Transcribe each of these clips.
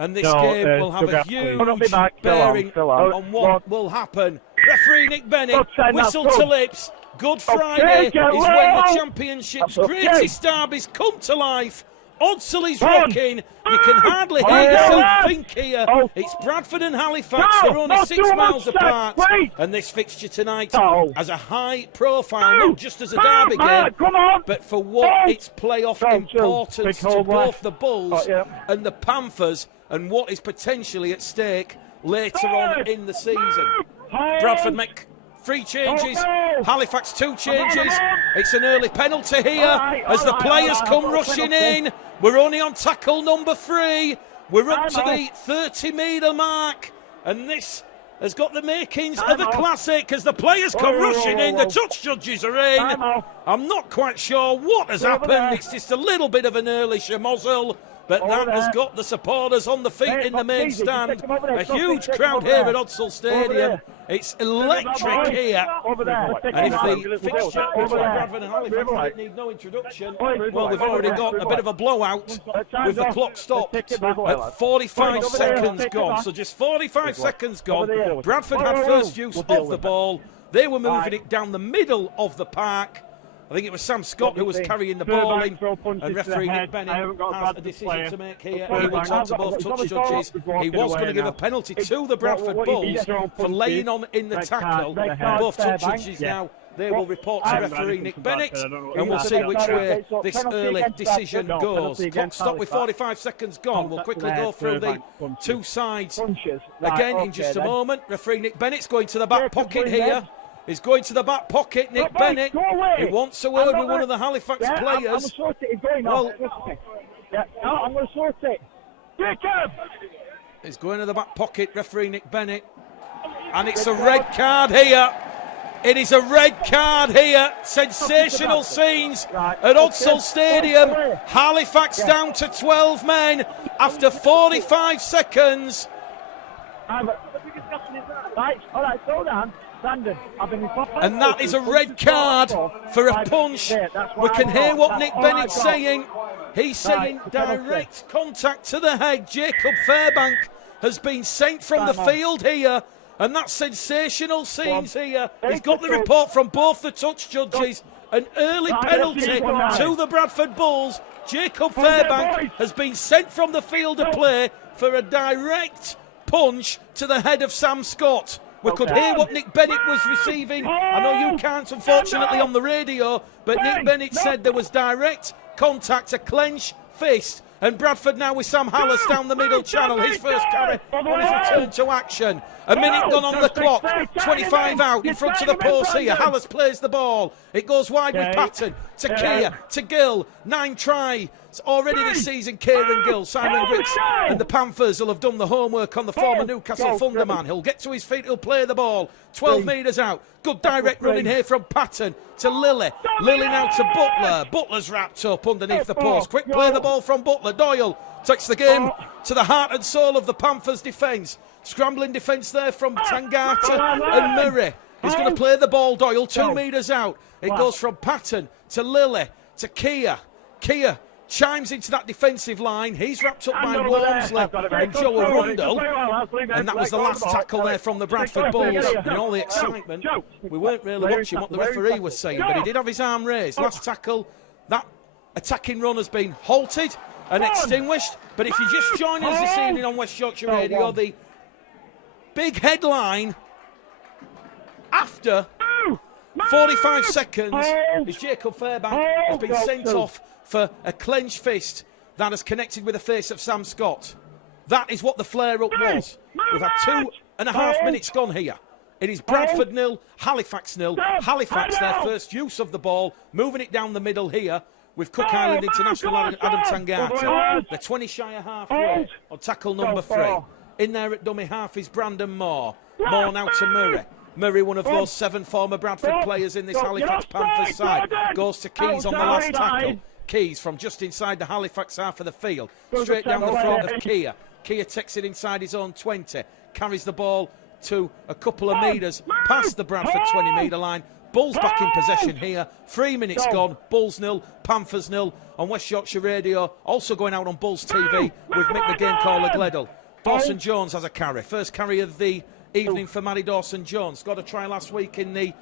And this game will have a huge bearing on what will happen. Referee Nick Bennett, whistle to lips. Good Friday is when the Championship's greatest derbies come to life. Odsal is rocking. You can hardly hear yourself think here. It's Bradford and Halifax. They're only 6 miles apart. And this fixture tonight has a high profile, not just as a derby game, but for what its playoff importance to both the Bulls and the Panthers, and what is potentially at stake later on in the season. Bradford make 3 changes, Halifax 2 changes. It's an early penalty here as the players come rushing in. We're only on tackle number 3. We're up to the 30-metre mark, and this has got the makings of a classic as the players come rushing in. The touch judges are in. I'm not quite sure what has happened. It's just a little bit of an early schmozzle, but that has got the supporters on the feet in the main stand. A huge crowd here at Odsal Stadium. It's electric here. And if the fixture between Bradford and Halifax need no introduction, well, we've already got a bit of a blowout with the clock stopped at 45 seconds gone. So just 45 seconds gone. Bradford had first use of the ball. They were moving it down the middle of the park. I think it was Sam Scott who was carrying the ball in, and referee Nick Bennett has a decision to make here. He will talk to both touch judges. He was going to give a penalty to the Bradford Bulls for laying on in the tackle. Both touch judges now, they will report to referee Nick Bennett, and we'll see which way this early decision goes. Clock stop with 45 seconds gone. We'll quickly go through the 2 sides again in just a moment. Referee Nick Bennett's going to the back pocket here. He's going to the back pocket, Nick Bennett. He wants a word with one of the Halifax players. Well, I'm going to sort it. He's going to the back pocket, referee Nick Bennett. And it's a red card here. It is a red card here. Sensational scenes at Odsal Stadium. Halifax down to 12 men after 45 seconds. Right, all right, slow down. Brandon, and that is a red card for a punch. We can hear what Nick Bennett's saying. He's saying direct contact to the head. Jacob Fairbank has been sent from the field here, and that's sensational scenes here. He's got the report from both the touch judges. An early penalty to the Bradford Bulls. Jacob Fairbank has been sent from the field of play for a direct punch to the head of Sam Scott. We could hear what Nick Bennett was receiving. I know you can't, unfortunately, on the radio, but Nick Bennett said there was direct contact, a clench fist, and Bradford now with Sam Hallis down the middle channel. His first carry on his return to action. A minute gone on the clock. 25 out in front of the post here. Hallis plays the ball. It goes wide with Patton to Keir to Gill. 9 tries already this season. Kieran Gill, Simon Griggs, and the Panthers will have done the homework on the former Newcastle Thunder man. He'll get to his feet. He'll play the ball. 12 metres out. Good direct running here from Patton to Lilly. Lilly now to Butler. Butler's wrapped up underneath the post. Quick play the ball from Butler. Doyle takes the game to the heart and soul of the Panthers defence. Scrambling defence there from Tangata and Murray. He's going to play the ball, Doyle, 2 metres out. It goes from Patton to Lilly to Keir. Keir chimes into that defensive line. He's wrapped up by Walmsley and Joe Arundel. And that was the last tackle there from the Bradford Bulls. In all the excitement, we weren't really watching what the referee was saying, but he did have his arm raised. Last tackle, that attacking run has been halted and extinguished. But if you're just joining us this evening on West Yorkshire Radio, the big headline after 45 seconds is Jacob Fairbank has been sent off for a clenched fist that has connected with the face of Sam Scott. That is what the flare-up was. We've had 2.5 minutes gone here. It is Bradford 0, Halifax 0. Halifax, their first use of the ball, moving it down the middle here with Cook Island International Adam Tangata. They're 20 shy of halfway on tackle number 3. In there at dummy half is Brandon Moore. Moore now to Murray. Murray, one of those 7 former Bradford players in this Halifax Panthers side, goes to Keys on the last tackle. Keys from just inside the Halifax half of the field, straight down the throat of Keir. Keir takes it inside his own 20, carries the ball to a couple of metres past the Bradford 20-metre line, Bulls back in possession here. 3 minutes gone. Bulls 0, Panthers 0 on West Yorkshire Radio. Also going out on Bulls TV with Mick McGinn, caller Gleddle. Dawson Jones has a carry. First carry of the evening for Matty Dawson Jones. Got a try last week in the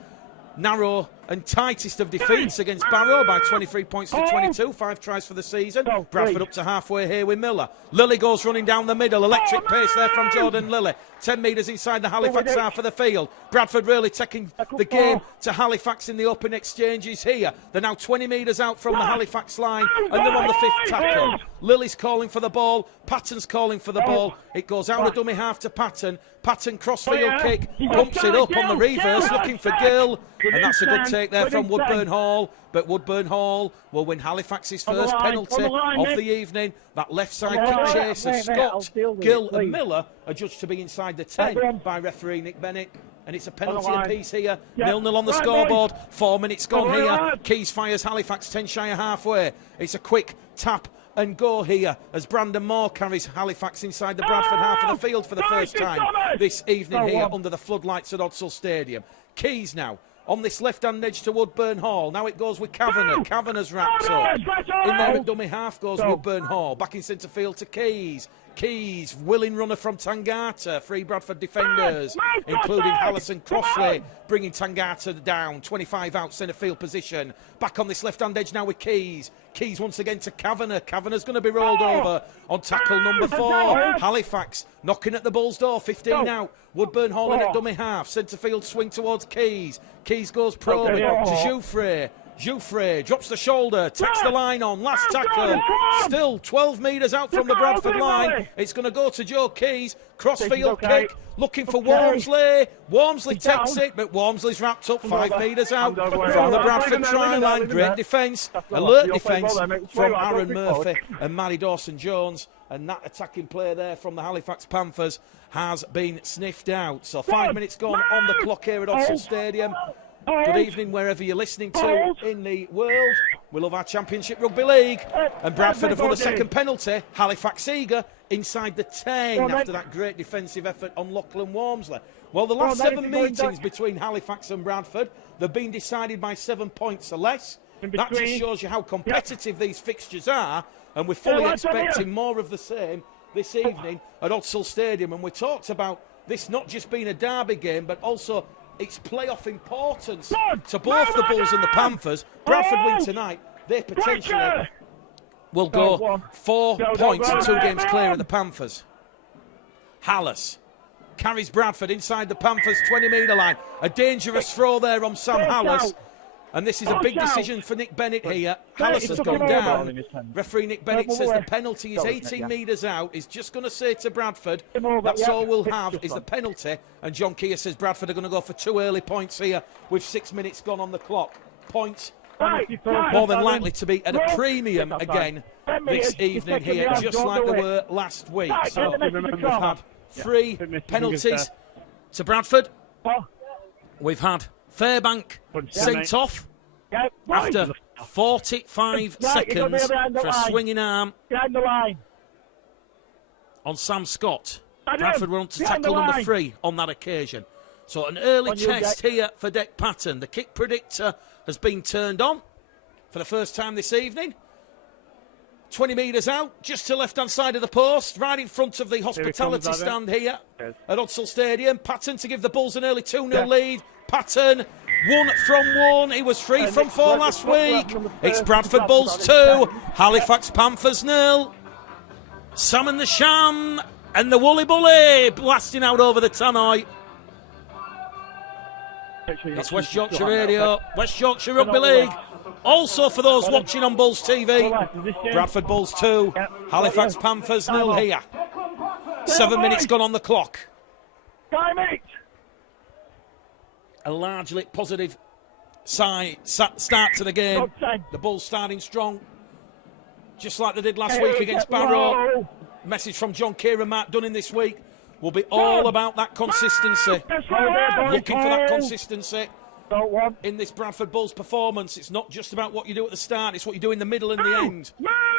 narrow and tightest of defeats against Barrow by 23 points to 22. 5 tries for the season. Bradford up to halfway here with Miller. Lilly goes running down the middle. Electric pace there from Jordan Lilly. 10 metres inside the Halifax half of the field. Bradford really taking the game to Halifax in the open exchanges here. They're now 20 metres out from the Halifax line and they're on the 5th tackle. Lilly's calling for the ball. Patton's calling for the ball. It goes out of dummy half to Patton. Patton crossfield kick. Pumps it up on the reverse looking for Gill. And that's a good take there from Woodburn Hall. But Woodburn Hall will win Halifax's first penalty of the evening. That left side kick chase of Scott, Gill and Miller are judged to be inside the 10 by referee Nick Bennett. And it's a penalty apiece here. 0-0 on the scoreboard. 4 minutes gone here. Keys fires Halifax 10 shy of halfway. It's a quick tap and go here as Brandon Moore carries Halifax inside the Bradford half of the field for the first time this evening here under the floodlights at Odsall Stadium. Keys now on this left-hand edge to Woodburn Hall. Now it goes with Kavanagh. Kavanagh's wrapped up. In there at dummy half goes Woodburn Hall. Back in centre field to Keys. Keys, willing runner from Tangata. 3 Bradford defenders, including Hallison Crossley, bringing Tangata down. 25 out centre field position. Back on this left-hand edge now with Keys. Keys once again to Kavanagh. Kavanagh's going to be rolled over on tackle number 4. Halifax knocking at the Bulls' door. 15 out. Woodburn Hall in at dummy half. Centre field swing towards Keys. Keys goes probing to Jouffre. Jouffre drops the shoulder, tacks the line on, last tackle. Still 12 metres out from the Bradford line. It's going to go to Joe Keys. Crossfield kick, looking for Wormsley. Wormsley takes it, but Wormsley's wrapped up 5 metres out from the Bradford try line. Great defence, alert defence from Aaron Murphy and Matty Dawson Jones. And that attacking play there from the Halifax Panthers has been sniffed out. So 5 minutes gone on the clock here at Odsall Stadium. Good evening wherever you're listening to in the world. We love our Championship Rugby League. And Bradford have won a second penalty. Halifax eager inside the 10 after that great defensive effort on Lachlan Wormsley. Well, the last 7 meetings between Halifax and Bradford, they've been decided by 7 points or less. That just shows you how competitive these fixtures are. And we're fully expecting more of the same this evening at Odsall Stadium. And we talked about this not just being a derby game, but also its playoff importance to both the Bulls and the Panthers. Bradford win tonight, they potentially will go 4 points and 2 games clear of the Panthers. Hallis carries Bradford inside the Panthers 20-metre line. A dangerous throw there on Sam Hallis. And this is a big decision for Nick Bennett here. Hallis has gone down. Referee Nick Bennett says the penalty is 18 metres out. He's just going to say to Bradford, that's all we'll have is the penalty. And John Keir says Bradford are going to go for 2 early points here with 6 minutes gone on the clock. Points more than likely to be at a premium again this evening here, just like they were last week. So we've had 3 penalties to Bradford. We've had Fairbank sent off after 45 seconds for a swinging arm on Sam Scott. Bradford were on to tackle number 3 on that occasion. So an early test here for Deck Patton. The kick predictor has been turned on for the first time this evening. 20 metres out, just to left-hand side of the post, right in front of the hospitality stand here at Odsall Stadium. Patton to give the Bulls an early 2-0 lead. Patton, 1 from 1. He was 3 from 4 last week. It's Bradford Bulls 2, Halifax Panthers 0. Sam and the Sham and the Woolly Bully blasting out over the tannoy. It's West Yorkshire Radio, West Yorkshire Rugby League. Also for those watching on Bulls TV, Bradford Bulls 2, Halifax Panthers 0 here. 7 minutes gone on the clock. A largely positive start to the game. The Bulls starting strong, just like they did last week against Barrow. Message from John Keir and Mark Dunning this week will be all about that consistency. Looking for that consistency in this Bradford Bulls performance. It's not just about what you do at the start, it's what you do in the middle and the end.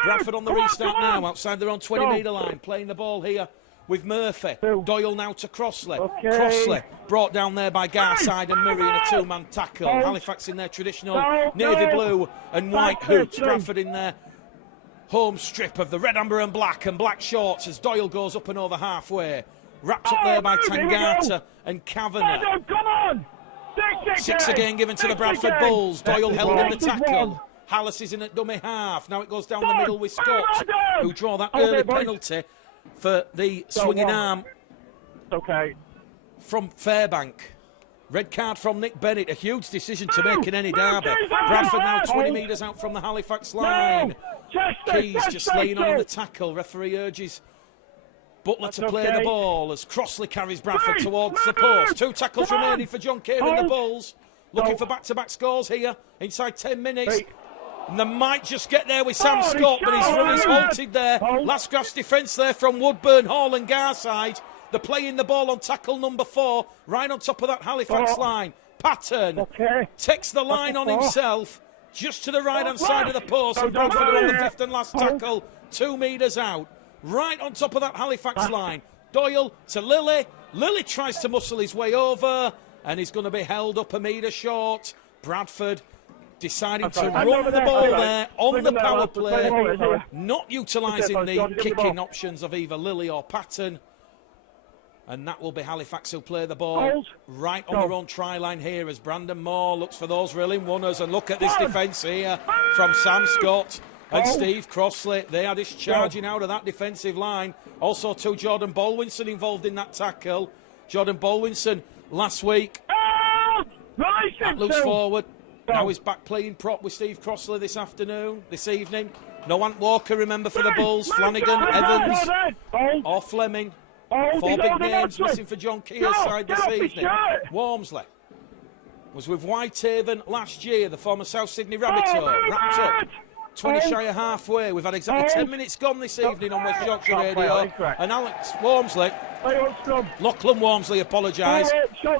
Bradford on the restart now, outside their own 20-metre line, playing the ball here with Murphy. Doyle now to Crossley. Crossley brought down there by Garside and Murray in a two-man tackle. Halifax in their traditional navy blue and white hoops. Bradford in their home strip of the red, amber and black shorts as Doyle goes up and over halfway. Wrapped up there by Tangata and Kavanagh. Come on! 6 again given to the Bradford Bulls. Doyle held in the tackle. Hallis is in at dummy half. Now it goes down the middle with Scott, who draw that early penalty for the swinging arm from Fairbank. Red card from Nick Bennett. A huge decision to make in any derby. Bradford now 20 metres out from the Halifax line. Keys just laying on in the tackle. Referee urges Butler to play the ball as Crossley carries Bradford towards the post. 2 tackles remaining for John Kerr and the Bulls. Looking for back-to-back scores here inside 10 minutes. And they might just get there with Sam Scott, but his run is halted there. Last graph's defence there from Woodburn, Hall and Garside. They're playing the ball on tackle number 4, right on top of that Halifax line. Patton takes the line on himself, just to the right-hand side of the post, and Bradford are on the 5th and last tackle, 2 metres out. Right on top of that Halifax line. Doyle to Lilly. Lilly tries to muscle his way over, and he's going to be held up a metre short. Bradford deciding to run the ball there on the power play, not utilising the kicking options of either Lilly or Patton. And that will be Halifax who play the ball right on their own try line here as Brandon Moore looks for those reeling runners. And look at this defence here from Sam Scott and Steve Crossley. They are discharging out of that defensive line. Also to Jordan Bolwinson involved in that tackle. Jordan Bolwinson last week at loose forward. Now he's back playing prop with Steve Crossley this evening. No Ant Walker, remember, for the Bulls. Flanagan, Evans or Fleming. 4 big names missing for John Keir's side this evening. Walmsley was with Whitehaven last year, the former South Sydney Rabbitoh. Wrapped up 20 shy of halfway. We've had exactly 10 minutes gone this evening on West Yorkshire Radio. And Alex Walmsley, Lachlan Walmsley, apologised,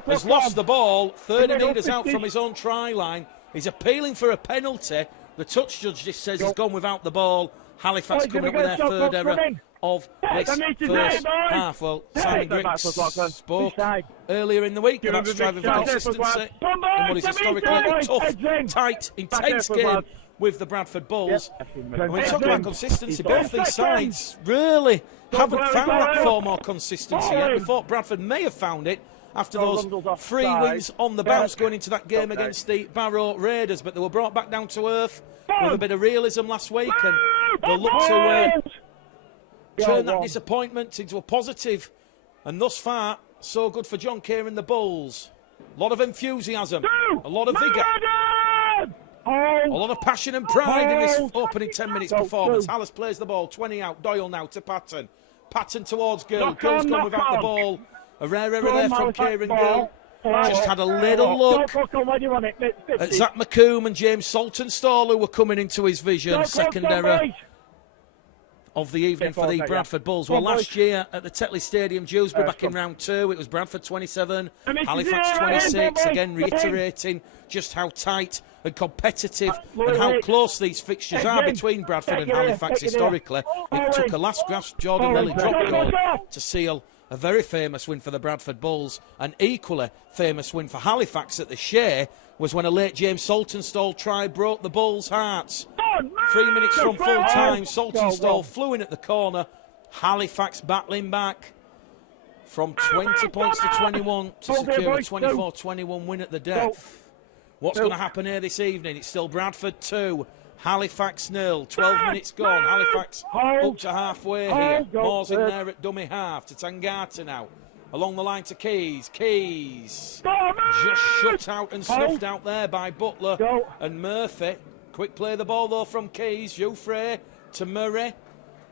has lost the ball 30 metres out from his own try line. He's appealing for a penalty. The touch judge just says he's gone without the ball. Halifax coming up with their 3rd error of this first half. Well, Simon Griggs spoke earlier in the week about striving for consistency in what is historically a tough, tight, intense game with the Bradford Bulls. And when we talk about consistency, both these sides really haven't found that form or consistency yet. We thought Bradford may have found it after those 3 wins on the bounce going into that game against the Barrow Raiders, but they were brought back down to earth with a bit of realism last week, and they'll look to turn that disappointment into a positive. And thus far, so good for John Kerr and the Bulls. A lot of enthusiasm, a lot of vigour, a lot of passion and pride in this opening 10 minutes performance. Hallis plays the ball, 20 out, Doyle now to Patton. Patton towards Gill. Gill's gone without the ball. A rare error there from Kieran Gill. Just had a little look at Zach McComb and James Saltonstall, who were coming into his vision. Second error of the evening for the Bradford Bulls. Well, last year at the Tetley Stadium, Dewsbury back in round 2, it was Bradford 27, Halifax 26, again reiterating just how tight and competitive and how close these fixtures are between Bradford and Halifax historically. It took a last grasp Jordan Lilly drop goal to seal a very famous win for the Bradford Bulls. An equally famous win for Halifax at the Shea was when a late James Saltonstall try broke the Bulls' hearts. 3 minutes from full time, Saltonstall flew in at the corner. Halifax battling back from 20 points to 21 to secure a 24-21 win at the death. What's going to happen here this evening? It's still Bradford 2, Halifax 0. 12 minutes gone. Halifax up to halfway here. Moore's in there at dummy half to Tangata now. Along the line to Keys. Keys just shut out and snuffed out there by Butler and Murphy. Quick play the ball though from Keys. Jufrey to Murray.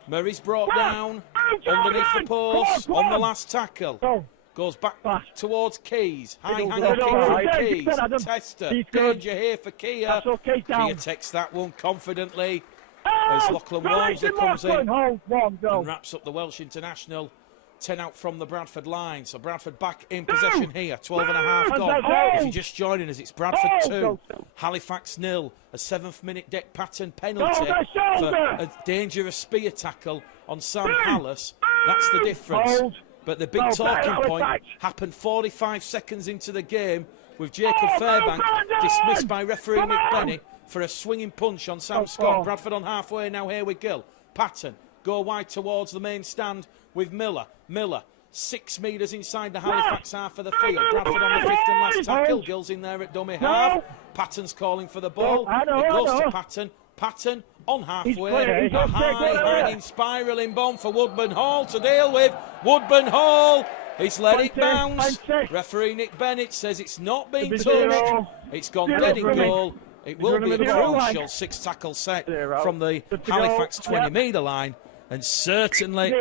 Murray's brought down underneath the post on the last tackle. Goes back towards Keys. High hanger kick from Keys. Tester. Danger here for Kia. Kia takes that one confidently as Lachlan Walmsley comes in and wraps up the Welsh international. 10 out from the Bradford line. So Bradford back in possession here. 12 and a half gone. If you're just joining us, it's Bradford 2, Halifax 0. A 7th minute deck pattern penalty for a dangerous spear tackle on Sam Hallis. That's the difference. Hold. But the big talking point happened 45 seconds into the game with Jacob Fairbank dismissed by referee Nick Benny for a swinging punch on Sam Scott. Bradford on halfway now here with Gill. Patton go wide towards the main stand with Miller. Miller 6 metres inside the Halifax half of the field. Bradford on the 5th and last tackle. Gill's in there at dummy half. Patton's calling for the ball. It goes to Patton. Patton on halfway. A high-hanging spiralling bomb for Woodburn Hall to deal with. Woodburn Hall. He's let it bounce. Referee Nick Bennett says it's not been touched. It's gone dead in goal. It will be a crucial 6-tackle set from the Halifax 20-metre line. And certainly,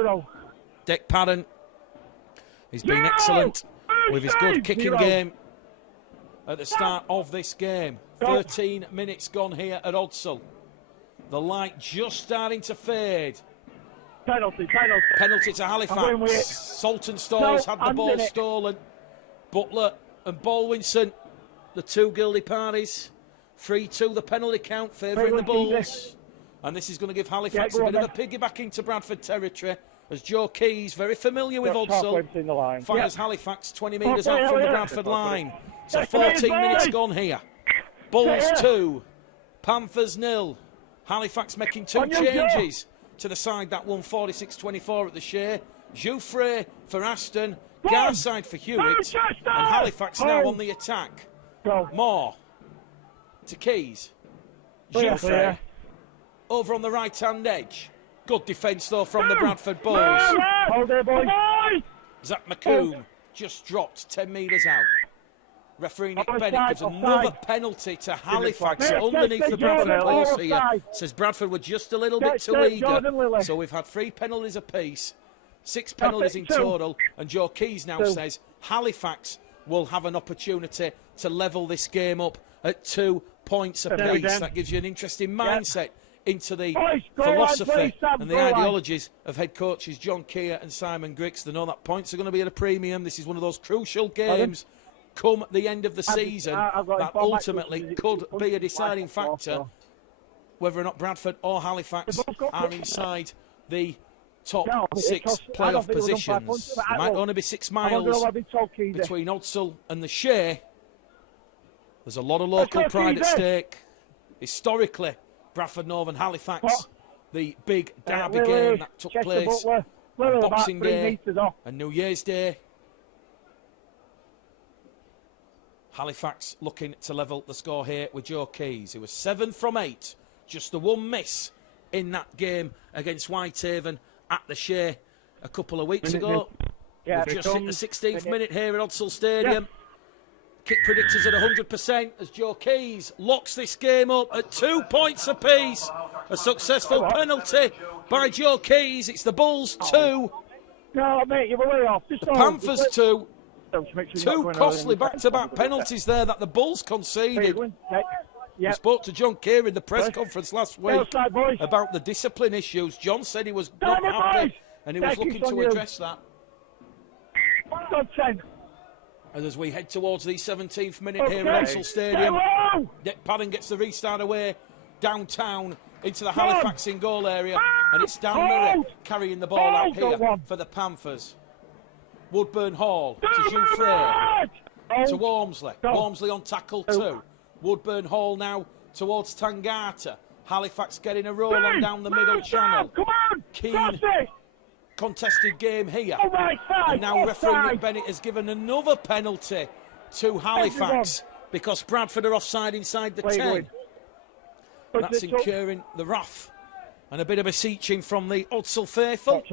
Dick Padden, he's been excellent with his good kicking game at the start of this game. 13 minutes gone here at Odsal. The light just starting to fade. Penalty to Halifax. Saltonstall's had the ball stolen. Butler and Baldwinson, the two guilty parties. 3-2 the penalty count, favouring the Bulls. And this is going to give Halifax a bit of a piggyback into Bradford territory as Joe Keys, very familiar with Odsal, fires Halifax 20 metres out from the Bradford line. So 14 minutes gone here. Bulls 2, Panthers 0. Halifax making 2 changes to the side that won 46-24 at the Shea. Jouffre for Aston, Garside for Hewitt, and Halifax now on the attack. Moore to Keys. Jouffre over on the right-hand edge. Good defence, though, from the Bradford Bulls. Zach McComb just dropped 10 metres out. Referee Nick Bennett gives another penalty to Halifax underneath the Bradford post here. Says Bradford were just a little bit too eager. So we've had 3 penalties apiece, 6 penalties in total. And Joe Keys now says Halifax will have an opportunity to level this game up at 2 points apiece. That gives you an interesting mindset into the philosophy and the ideologies of head coaches John Keir and Simon Griggs. They know that points are going to be at a premium. This is one of those crucial games come the end of the season that ultimately could be a deciding factor whether or not Bradford or Halifax are inside the top 6 playoff positions. There might only be 6 miles between Odsal and the Shea. There's a lot of local pride at stake. Historically, Bradford Northern Halifax, the big derby game that took place on Boxing Day and New Year's Day. Halifax looking to level the score here with Joe Keys. He was 7 from 8, just the 1 miss in that game against Whitehaven at the Shea a couple of weeks ago. We've just hit the 16th minute here at Odsal Stadium. Kick predictors at 100% as Joe Keys locks this game up at 2 points apiece. A successful penalty by Joe Keys. It's the Bulls 2. No, mate, you were way off. The Panthers 2. 2 costly back-to-back penalties there that the Bulls conceded. We spoke to John Keir in the press conference last week about the discipline issues. John said he was not happy and he was looking to address that. And as we head towards the 17th minute here at Odsal Stadium, Dick Padden gets the restart away downtown into the Halifax in goal area, and it's Dan Murray carrying the ball out here for the Panthers. Woodburn Hall to Jouffre to Walmsley. Walmsley on tackle 2. Woodburn Hall now towards Tangata. Halifax getting a roll on down the middle channel. Keen contested game here. And now referee Nick Bennett has given another penalty to Halifax because Bradford are offside inside the 10. That's incurring the wrath and a bit of beseeching from the Odsal faithful.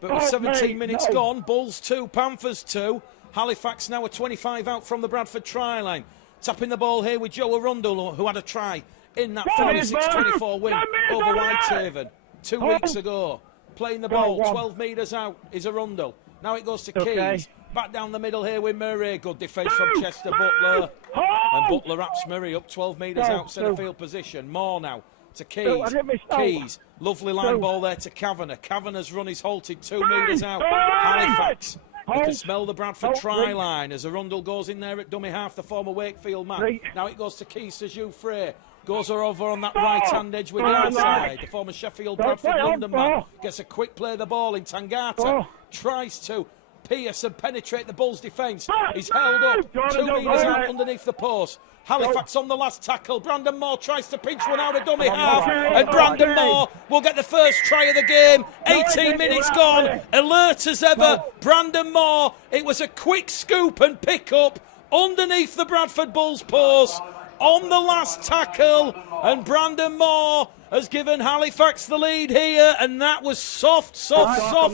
But with 17 minutes gone, Bulls 2, Panthers 2. Halifax now a 25 out from the Bradford try line. Tapping the ball here with Joe Arundel, who had a try in that 46-24 win over Whitehaven 2 weeks ago. Playing the ball, 12 metres out is Arundel. Now it goes to Keys. Back down the middle here with Murray. Good defence from Chester Butler. And Butler wraps Murray up 12 metres out, centre field position. More now to Keys. Keys, lovely line ball there to Kavanagh. Kavanagh's run is halted 2 metres out. Halifax, you can smell the Bradford try line as Arundel goes in there at dummy half, the former Wakefield man. Now it goes to Keys to Jouffre. Goes her over on that right-hand edge with the outside. The former Sheffield Bradford London man gets a quick play of the ball in. Tangata tries to pierce and penetrate the Bulls' defence. He's held up 2 metres out underneath the post. Halifax on the last tackle. Brandon Moore tries to pinch one out of dummy half. And Brandon Moore will get the first try of the game. 18 minutes gone. Alert as ever. Brandon Moore. It was a quick scoop and pick up underneath the Bradford Bulls' post on the last tackle. And Brandon Moore has given Halifax the lead here, and that was soft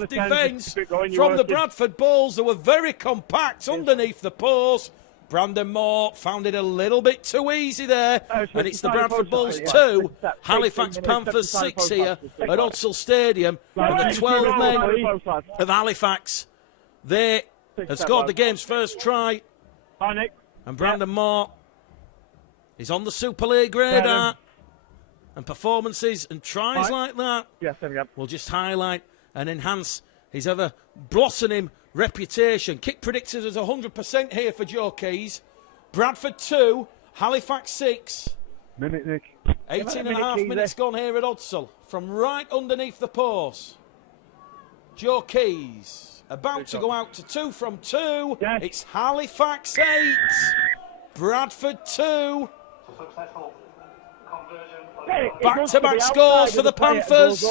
defence from the Bradford Bulls. They were very compact underneath the post. Brandon Moore found it a little bit too easy there, and it's the Bradford Bulls 2, Halifax Panthers 6 here at Odsal Stadium, and the 12 men of Halifax, they have scored the game's first try, and Brandon Moore is on the Super League radar. And performances and tries like that will just highlight and enhance his ever blossoming reputation. Kick predictors is 100% here for Joe Keys. Bradford 2, Halifax 6. Minute, Nick. 18 and a half minutes gone here at Odsal. From right underneath the post. Joe Keys about to go out to 2 from 2. It's Halifax 8, Bradford 2. Back-to-back scores for the Panthers.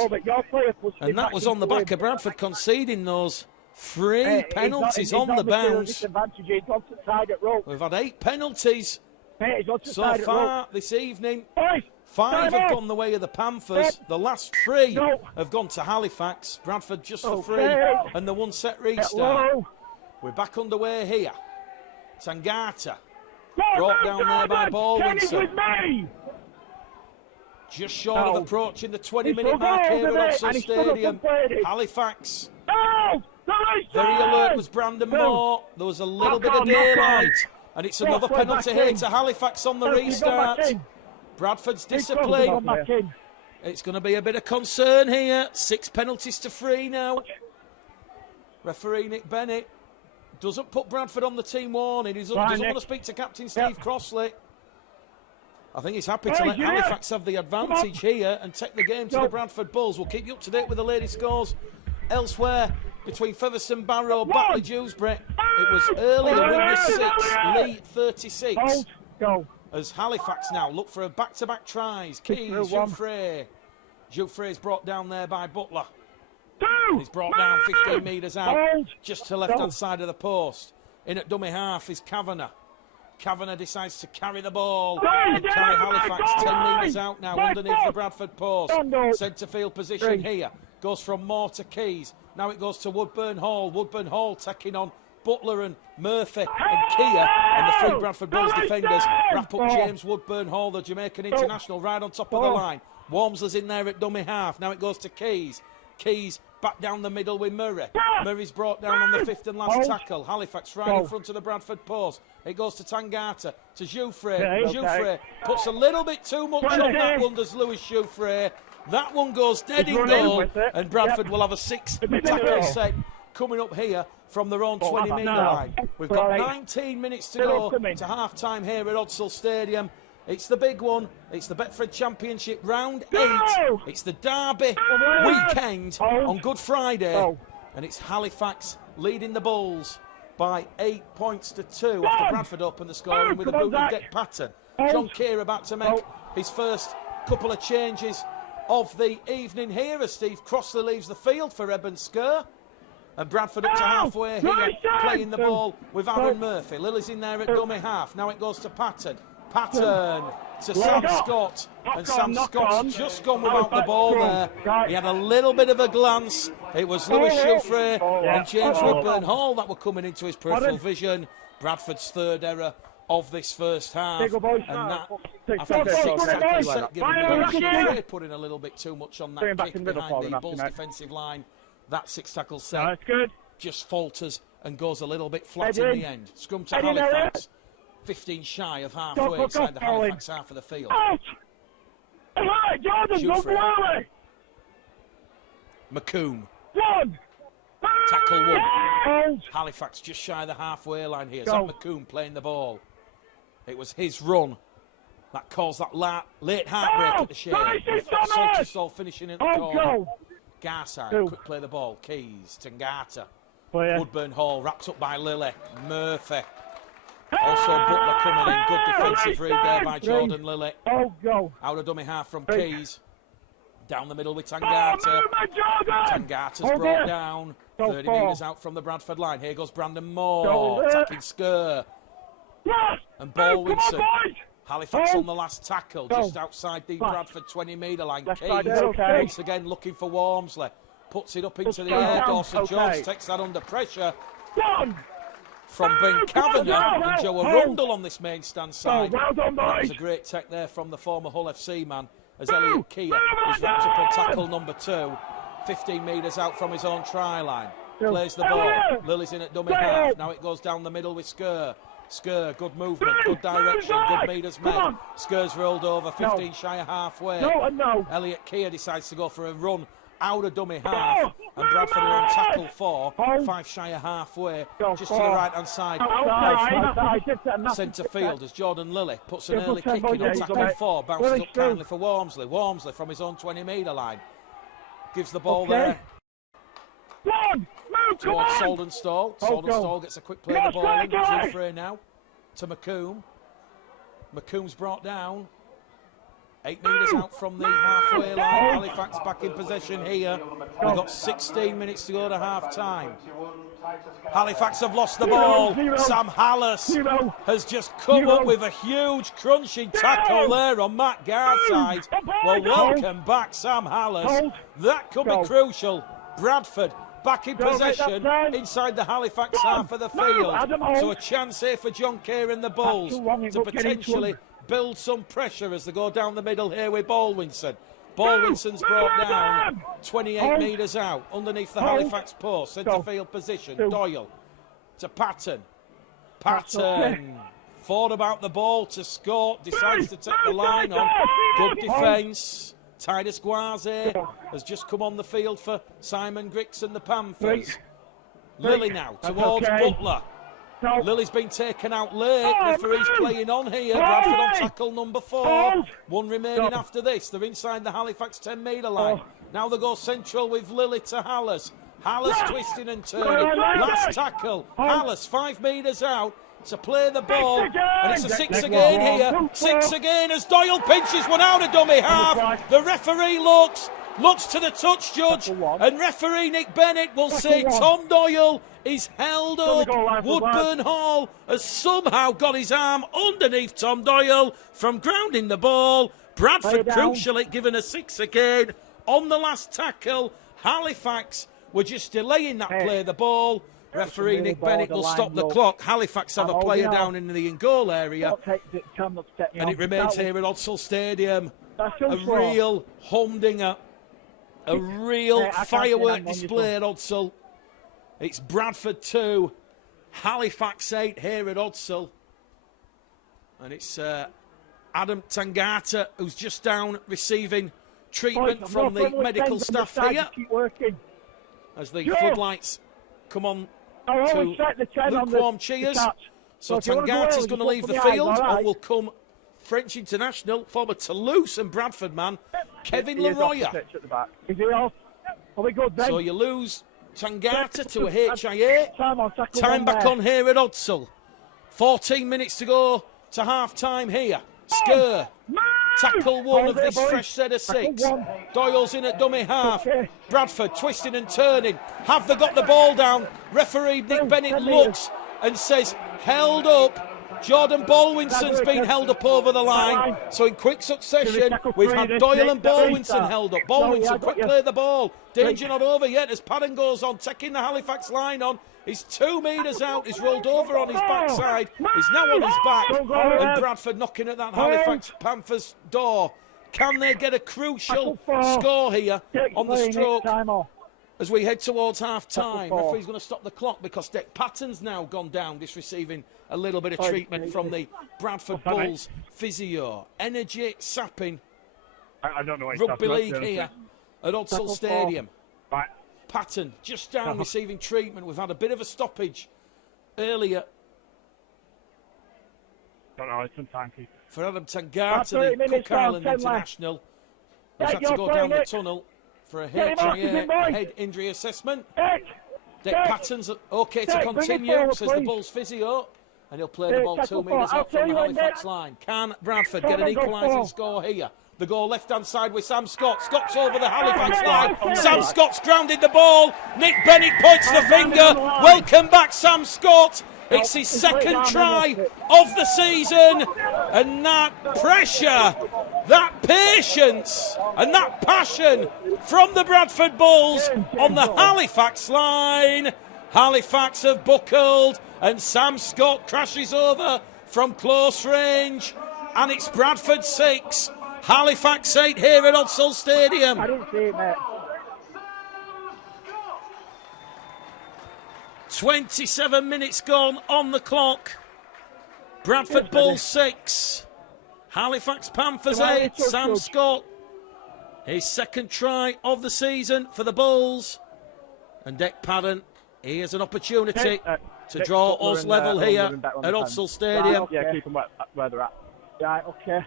And that was on the back of Bradford conceding those 3 penalties on the bounce. We've had 8 penalties so far this evening. 5 have gone the way of the Panthers. The last 3 have gone to Halifax. Bradford just the 3 and the 1 set restart. We're back underway here. Tangata brought down there by Baldwinson. Just short of approaching the 20-minute mark here at Odsal Stadium. Halifax. Very alert was Brandon Moore. There was a little bit of daylight. And it's another penalty here to Halifax on the restart. Bradford's discipline. It's going to be a bit of concern here. 6 penalties to 3 now. Referee Nick Bennett doesn't put Bradford on the team warning. He doesn't want to speak to Captain Steve Crossley. I think he's happy to let Halifax have the advantage here and take the game to the Bradford Bulls. We'll keep you up to date with the latest scores elsewhere between Featherstone, Barrow, Batley, Dewsbury. It was earlier Widnes 6, Lee 36. As Halifax now look for a back-to-back tries. Keys, Jouffre. Jouffre's brought down there by Butler. He's brought down 15 metres out, just to left-hand side of the post. In at dummy half is Kavanagh. Kavanagh decides to carry the ball and carry Halifax 10 metres out now underneath the Bradford post. Centre field position here. Goes from Moore to Keys. Now it goes to Woodburn Hall. Woodburn Hall taking on Butler and Murphy and Kia. And the 3 Bradford Bulls defenders wrap up James Woodburn Hall, the Jamaican international, right on top of the line. Walmsley's in there at dummy half. Now it goes to Keys. Keys back down the middle with Murray. Murray's brought down on the 5th and last tackle. Halifax right in front of the Bradford post. It goes to Tangata, to Jouffre. Jouffre puts a little bit too much on that one, does Lewis Jouffre. That one goes dead in goal, and Bradford will have a 6 tackle set coming up here from their own 20-metre line. We've got 19 minutes to go to half-time here at Odsal Stadium. It's the big one. It's the Betfred Championship Round 8. It's the Derby weekend on Good Friday. And it's Halifax leading the Bulls by 8 points to 2 after Bradford opened the scoring with a boot of deck pattern. John Keir about to make his first couple of changes of the evening here as Steve Crossley leaves the field for Eben Sker. And Bradford up to halfway here, playing the ball with Aaron Murphy. Lily's in there at dummy half. Now it goes to Patton. Patton to Sam Scott, and Sam Scott's just gone without the ball there. He had a little bit of a glance. It was Lewis Jouffre and James Woodburn Hall that were coming into his peripheral vision. Bradford's 3rd error of this first half, and that after the 6th tackle set, giving Lewis Jouffre putting a little bit too much on that kick behind the Bulls defensive line. That 6 tackle set just falters and goes a little bit flat in the end. Scrum to Halifax. 15 shy of halfway inside the Halifax half of the field. Jouffre. McComb. Tackle 1. Halifax just shy of the halfway line here. Zach McComb playing the ball. It was his run That caused that late heartbreak at the shade. Salty finishing in the corner. Garside, quick play the ball. Keys, Tangata. Woodburn Hall, wrapped up by Lilly. Murphy. Also Butler coming in. Good defensive read there by Jordan Lilly. Out of dummy half from Keys. Down the middle with Tangata. Tangata's brought down. 30 metres out from the Bradford line. Here goes Brandon Moore. Attacking Skur. And Baldwinson. Halifax on the last tackle. Just outside the Bradford 20-metre line. Keys once again looking for Wormsley. Puts it up into the air. Dawson Jones takes that under pressure. From Ben Kavanagh and Joe Arundel on this main stand side. That was a great tech there from the former Hull FC man. As Elliot Kia is wrapped up on tackle number 2, 15 metres out from his own try line. Plays the ball. Lily's in at dummy half. Now it goes down the middle with Skur. Skur, good movement, good direction, good metres made. Skur's rolled over, 15 shy of halfway. Elliot Kia decides to go for a run out of dummy half. And Bradford are on tackle 4, 5 shy of halfway, just to the right-hand side. Centre field as Jordan Lilly puts an early kick in on tackle 4, bounces up kindly for Wormsley. Wormsley from his own 20-metre line. Gives the ball there. Towards Saldenstall. Saldenstall gets a quick play of the ball in. Giuffre now to McComb. McComb's brought down. 8 metres out from the halfway line. Halifax back in possession here. We've got 16 minutes to go to half-time. Halifax have lost the ball. Sam Hallis has just come up with a huge crunching tackle there on Matt Garside. Well, welcome back, Sam Hallis. That could be crucial. Bradford back in possession inside the Halifax half of the field. So a chance here for John Kerr and the Bulls to potentially build some pressure as they go down the middle here with Baldwinson. Baldwinson's brought down 28 metres out underneath the Halifax post, centre field position. Doyle to Patton. Patton thought about the ball to score, decides to take the line on. Good defence. Titus Guaze has just come on the field for Simon Griggs and the Panthers. Lilly now towards Butler. Lily's been taken out late. Referee's playing on here. Bradford on tackle number 4. One remaining after this. They're inside the Halifax 10-metre line. Now they go central with Lilly to Hallis. Hallis twisting and turning. Last tackle. Hallis 5 metres out to play the ball. And it's a 6 again here. 6 again as Doyle pinches one out of dummy half. The referee looks to the touch judge, and referee Nick Bennett will say Tom Doyle is held up. Woodburn Hall has somehow got his arm underneath Tom Doyle from grounding the ball. Bradford crucially given a 6 again on the last tackle. Halifax were just delaying that play the ball. Referee Nick Bennett will stop the clock. Halifax have a player down in the in-goal area, and it remains here at Odsal Stadium. A real humdinger. A real firework display at Odsal. It's Bradford 2, Halifax 8 here at Odsal. And it's Adam Tangata who's just down receiving treatment from the medical staff here. As the floodlights come on to lukewarm cheers. So Tangata's going to leave the field and will come French international, former Toulouse and Bradford man, Kevin Leroya. So you lose Tangata to a HIA. Time back on here at Odsal. 14 minutes to go to half-time here. Skur. Tackle 1 of this fresh set of 6. Doyle's in at dummy half. Bradford twisting and turning. Have they got the ball down? Referee Nick Bennett looks and says, held up. Jordan Baldwinson's been held up over the line. So in quick succession, we've had Doyle and Baldwinson held up. Baldwinson, quick play the ball. Danger not over yet as Padden goes on, taking the Halifax line on. He's 2 metres out. He's rolled over on his backside. He's now on his back. And Bradford knocking at that Halifax Panthers door. Can they get a crucial score here on the stroke as we head towards half-time? Referee's going to stop the clock because Dick Patton's now gone down, just receiving a little bit of treatment from the Bradford Bulls physio. Energy sapping rugby league here at Odsal Stadium. Patton just down receiving treatment. We've had a bit of a stoppage earlier don't know, it's some timekeeper. For Adam Tangata, the Cook Island international, who's had to go down the tunnel for a HIA head injury assessment. Dick Patton's okay to continue, says the Bulls physio, and he'll play the ball 2 metres out from the Halifax line. Can Bradford get an equalising score here? The goal left-hand side with Sam Scott. Scott's over the Halifax line. Sam Scott's grounded the ball. Nick Bennett points the finger. Welcome back, Sam Scott. It's his second try of the season. And that pressure, that patience, and that passion from the Bradford Bulls on the Halifax line. Halifax have buckled, and Sam Scott crashes over from close range. And it's Bradford 6. Halifax 8 here at Odsal Stadium. I didn't see it, mate. 27 minutes gone on the clock. Bradford Bulls 6. Halifax Panthers 8. Sam Scott. His second try of the season for the Bulls. And Dick Padden, he has an opportunity to draw us level here at Odsal Stadium. Yeah, keep them where they're at. Right, okay.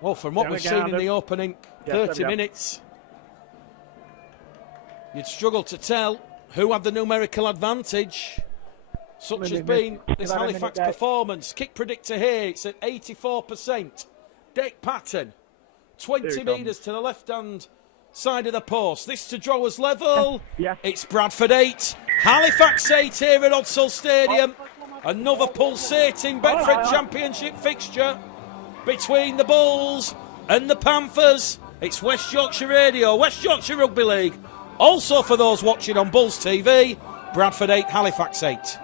Well, from what we've seen in the opening 30 minutes, you'd struggle to tell who had the numerical advantage. Such has been this Halifax performance. Kick predictor here, it's at 84%. Dick Patton, 20 metres to the left-hand side of the post. This to draw us level. It's Bradford 8, Halifax 8 here at Odsal Stadium. Another pulsating Bedford Championship fixture between the Bulls and the Panthers. It's West Yorkshire Radio, West Yorkshire Rugby League. Also for those watching on Bulls TV, Bradford 8, Halifax 8.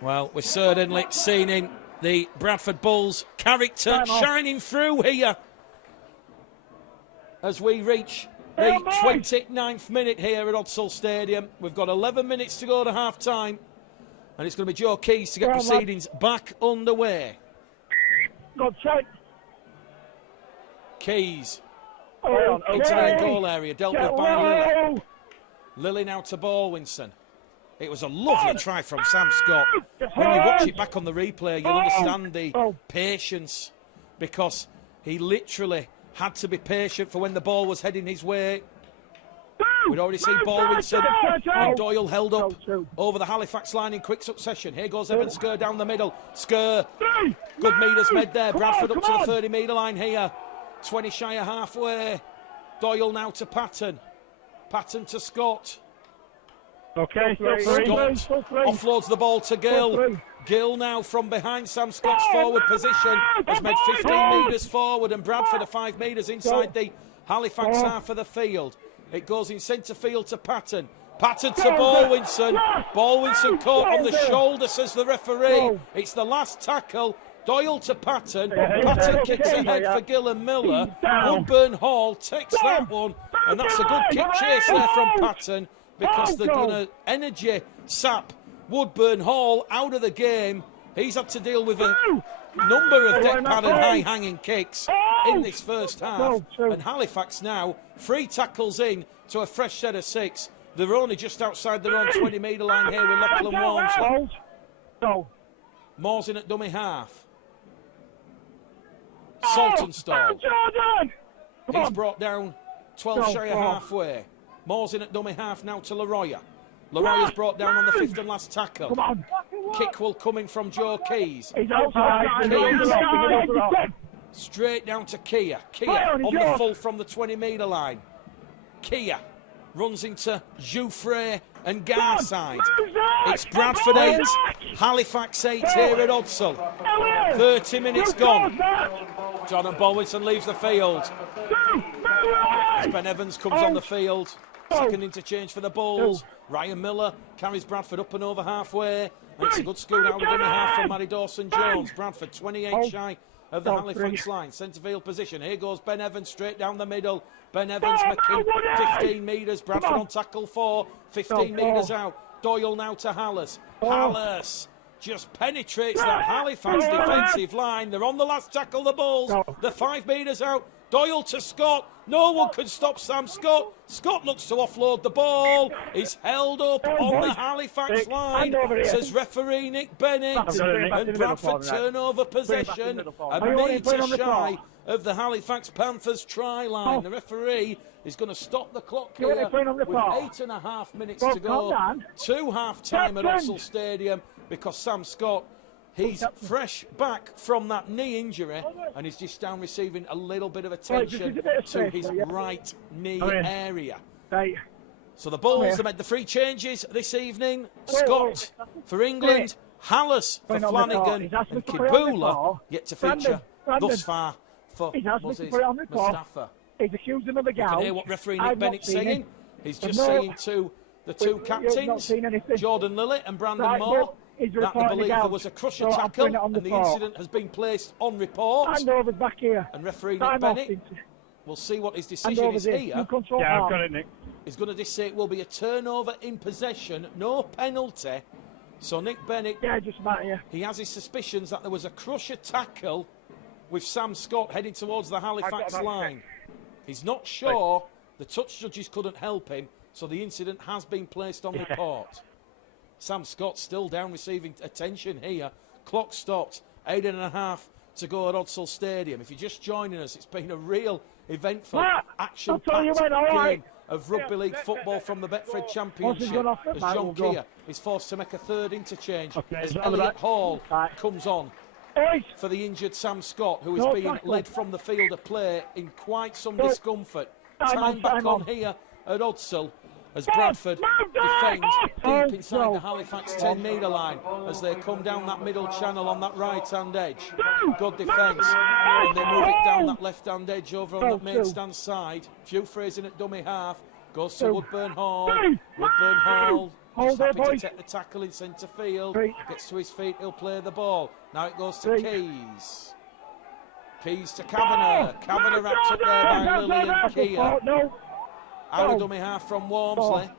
Well, we're certainly seeing the Bradford Bulls character shining through here as we reach the 29th minute here at Odsal Stadium. We've got 11 minutes to go to half-time, and it's going to be Joe Keys to get proceedings back underway. Keys into the goal area, dealt with by Lily. Lily now to Baldwinson. It was a lovely try from Sam Scott. When you watch it back on the replay, you'll understand the patience, because he literally had to be patient for when the ball was heading his way. We'd already seen Baldwinson and Doyle held up over the Halifax line in quick succession. Here goes Evan Skur down the middle. Skur, good metres made there. Bradford up to the 30-metre line here. 20 shy of halfway. Doyle now to Patton. Patton to Scott. Okay, Scott offloads the ball to Gill. Gill now from behind Sam Scott's forward position has made 15 metres forward, and Bradford are 5 metres inside the Halifax half of the field. It goes in centre field to Patton. Patton to Baldwinson. Baldwinson caught on the shoulder, says the referee. It's the last tackle. Doyle to Patton. Patton kicks ahead for Gill and Miller. Woodburn Hall takes that one, and that's a good kick chase there from Patton, because they're going to energy sap Woodburn Hall out of the game. He's had to deal with a number of deck pad and high-hanging kicks in this first half. And Halifax now, 3 tackles in to a fresh set of 6. They're only just outside their own 20-metre line here with Lachlan Walmsley. Moore's in at dummy half. Saltonstall. He's brought down 12 shy of halfway. Moore's in at dummy half now to Laroya. Laroya's brought down on the 5th and last tackle. Kick will come in from Joe Keys. Keys. Straight down to Kia. Kia on the full from the 20-metre line. Kia runs into Jouffre and Garside. It's Bradford 8, Halifax 8 here at Odsal. 30 minutes gone. Jonathan Baldwinson leaves the field. As Ben Evans comes on the field. Second interchange for the Bulls. Ryan Miller carries Bradford up and over halfway. And it's a good scoot out of dummy half from Matty Dawson-Jones. Bradford 28 shy of the Halifax line. Centre field position. Here goes Ben Evans straight down the middle. Ben Evans making 15 metres. Bradford on tackle 4. 15 metres out. Doyle now to Hallis. Hallis just penetrates that Halifax defensive line. They're on the last tackle, the Bulls. They're 5 metres out. Doyle to Scott. No one can stop Sam Scott. Scott looks to offload the ball. He's held up on the Halifax line, says referee Nick Bennett. And Bradford turn over possession a metre shy of the Halifax Panthers try line. The referee is going to stop the clock here with 8.5 minutes to go to half-time at Odsal Stadium, because Sam Scott, he's fresh back from that knee injury and he's just down receiving a little bit of attention to his right knee area. So the Bulls have made the three changes this evening. Scott for England, Hallis for Flanagan, and Kibula yet to feature thus far for Mustafa. He's accusing of the You can hear what referee Nick Bennett's saying. He's just saying to the two captains, Jordan Lilley and Brandon Moore, that I believe there was a crusher tackle and the incident has been placed on report. Handover's back here. And referee Nick Bennett, we'll see what his decision is here. Yeah, I've got it, Nick. He's going to say it will be a turnover in possession, no penalty. So Nick Bennett, he has his suspicions that there was a crusher tackle with Sam Scott heading towards the Halifax line. He's not sure. The touch judges couldn't help him, so the incident has been placed on report. Sam Scott still down receiving attention here. Clock stopped. 8.5 to go at Odsal Stadium. If you're just joining us, it's been a real eventful, action-packed game of rugby league football from the Betfred Championship as John Keir is forced to make a third interchange as Elliot Hall comes on for the injured Sam Scott, who is being led from the field of play in quite some discomfort. Time back on here at Odsal as Bradford defends deep inside the Halifax 10-metre line as they come down that middle channel on that right-hand edge. Good defence, and they move it down that left-hand edge over on that main stand side. Few phrasing at dummy half, goes to Woodburn Hall. Woodburn Hall just happy to take the tackle in centre field, gets to his feet, he'll play the ball. Now it goes to Keys. Keys to Kavanagh. Kavanagh wrapped up there by Lilley and Keir. Out of dummy half from Walmsley.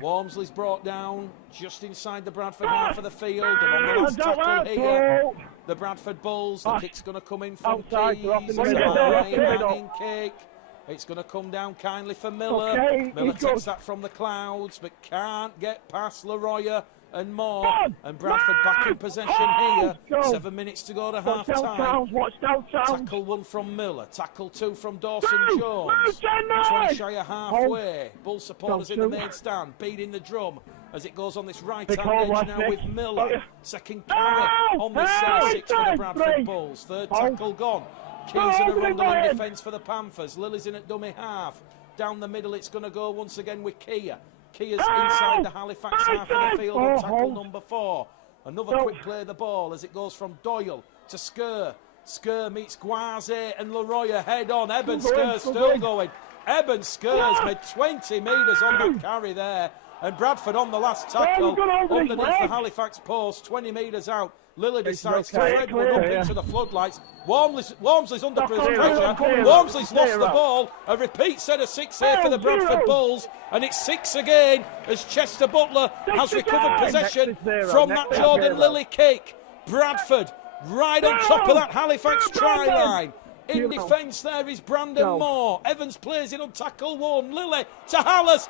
Walmsley's brought down just inside the Bradford half of the field. And on the last tackle here, the Bradford Bulls. The kick's going to come in from Keys. It's a high-hanging kick. It's going to come down kindly for Miller. Miller takes that from the clouds, but can't get past Leroyer and Moore. And Bradford back in possession here. 7 minutes to go to half-time. Tackle one from Miller. Tackle two from Dawson Jones. 20 shy of halfway. Bull supporters in the main stand, beating the drum as it goes on this right-hand edge now with Miller. Second carry on this set 6 for the Bradford Bulls. Third tackle gone. Keys in a Rundle in defence for the Panthers. Lily's in at dummy half. Down the middle it's going to go once again with Keir. Keir's inside the Halifax half of the field on tackle number 4. Another quick play of the ball as it goes from Doyle to Skur. Skur meets Guaze and Leroyer head on. Eben Skur's still going. Eben Skur's made 20 metres on that carry there. And Bradford on the last tackle underneath the Halifax post, 20 metres out. Lilley decides to thread one up into the floodlights. Walmsley's under pressure. Walmsley's lost the ball. A repeat set of 6 here for the Bradford Bulls. And it's 6 again as Chester Butler has recovered possession from that Jordan Lilley kick. Bradford right on top of that Halifax try line. In defence there is Brandon Moore. Evans plays it on tackle 1. Lilley to Hallis.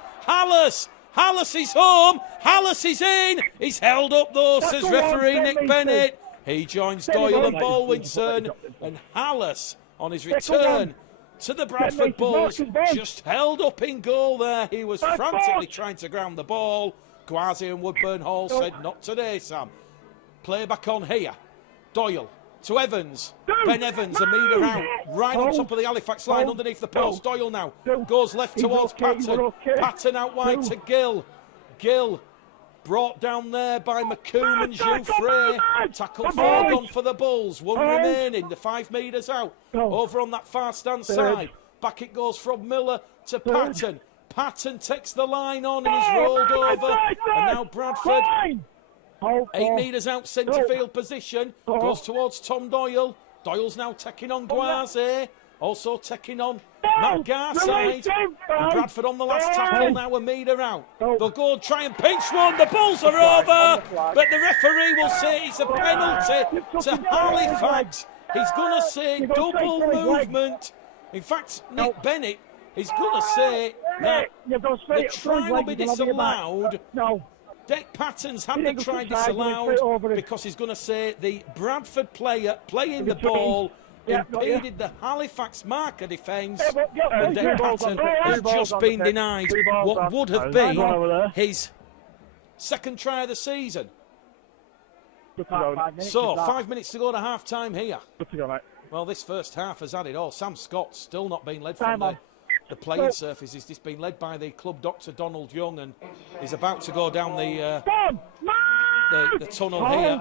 Hallis is home. Hallis is in. He's held up though, says referee Nick Bennett. He joins Doyle and Baldwinson. And Hallis on his return to the Bradford Bulls just held up in goal there. He was frantically trying to ground the ball. Guazi and Woodburn Hall said, not today, Sam. Play back on here. Doyle to Evans. Ben Evans, a metre out, right on top of the Halifax line underneath the post. Doyle now goes left towards Patton. Patton out wide to Gill. Gill brought down there by McComb and Jouffre. Tackle 4 gone for the Bulls. 1 remaining, the 5 metres out. Over on that far stand side. Back it goes from Miller to Patton. Patton takes the line on and he's rolled over. And now Bradford 8 metres out centre field position. Goes towards Tom Doyle. Doyle's now taking on Guaze. Also taking on Matt Garside. And Bradford on the last tackle now a metre out. They'll go and try and pinch one. The Bulls are over. But the referee will say it's a penalty to Halifax. He's going to say double movement. In fact, Nick Bennett is going to say that the try will be disallowed. No. Deck Patton's had the try disallowed because he's going to say the Bradford player playing the ball impeded the Halifax marker defence, and Deck Patton has just been denied what would have been his second try of the season. So, 5 minutes to go to half-time here. Well, this first half has had it all. Sam Scott's still not been led from the playing surface. He's just been led by the club doctor, Donald Young, and he's about to go down the tunnel here.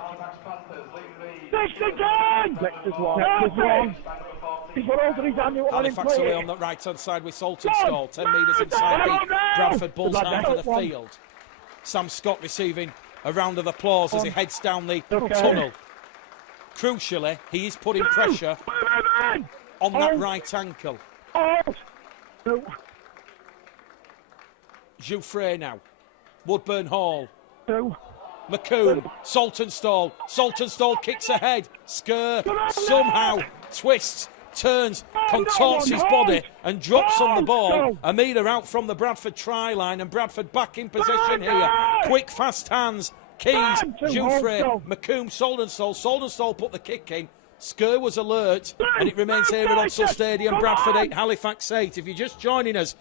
Halifax away on the right-hand side with Saltonstall. 10 metres inside the Bradford Bulls half of the field. Sam Scott receiving a round of applause as he heads down the tunnel. Crucially, he is putting pressure on that right ankle. Jouffre now. Woodburn Hall. McComb. Saltonstall. Saltonstall kicks ahead. Skur somehow twists, turns, contorts his body and drops on the ball. A metre out from the Bradford try line, and Bradford back in possession here. Quick, fast hands. Keys, Jouffre, McComb, Saltonstall. Saltonstall put the kick in. Skur was alert, and it remains here at Odsal Stadium. Bradford 8, Halifax 8. If you're just joining us,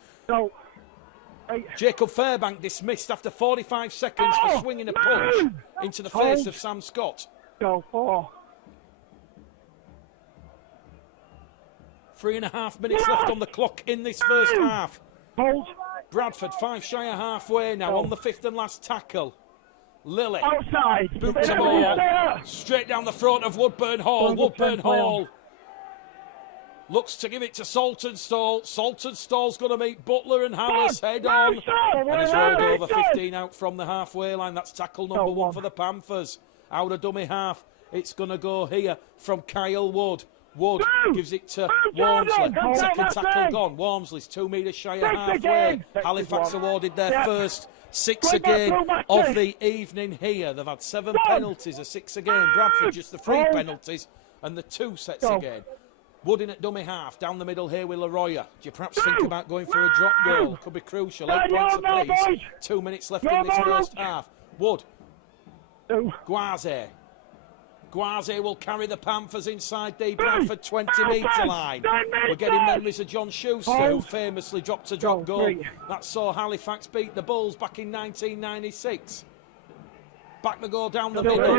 Jacob Fairbank dismissed after 45 seconds for swinging a punch into the face of Sam Scott. 3.5 minutes left on the clock in this first half. Bradford 5 shy of halfway now on the fifth and last tackle. Lily boots the ball straight down the throat of Woodburn Hall. Woodburn Hall looks to give it to Saltonstall. Saltonstall's going to meet Butler and Hallis head on, and he's rolled over 15 out from the halfway line. That's tackle number 1 for the Panthers. Out of dummy half, it's going to go here from Kyle Wood. Wood gives it to Walmsley. Second tackle gone. Walmsley's 2 metres shy of halfway. Halifax awarded their first 6 a game of the evening here. They've had 7 penalties, a 6 a game. Bradford just the 3 penalties and the 2 sets again. Wood in at dummy half, down the middle here with Leroya. Do you perhaps think about going for a drop goal? Could be crucial. 8 points apiece. 2 minutes left in this first half. Wood. Guaze. Guaze will carry the Panthers inside the Bradford 20-metre line. We're getting memories of John Schuster, who famously dropped a drop goal. That saw Halifax beat the Bulls back in 1996. Back the goal down the middle.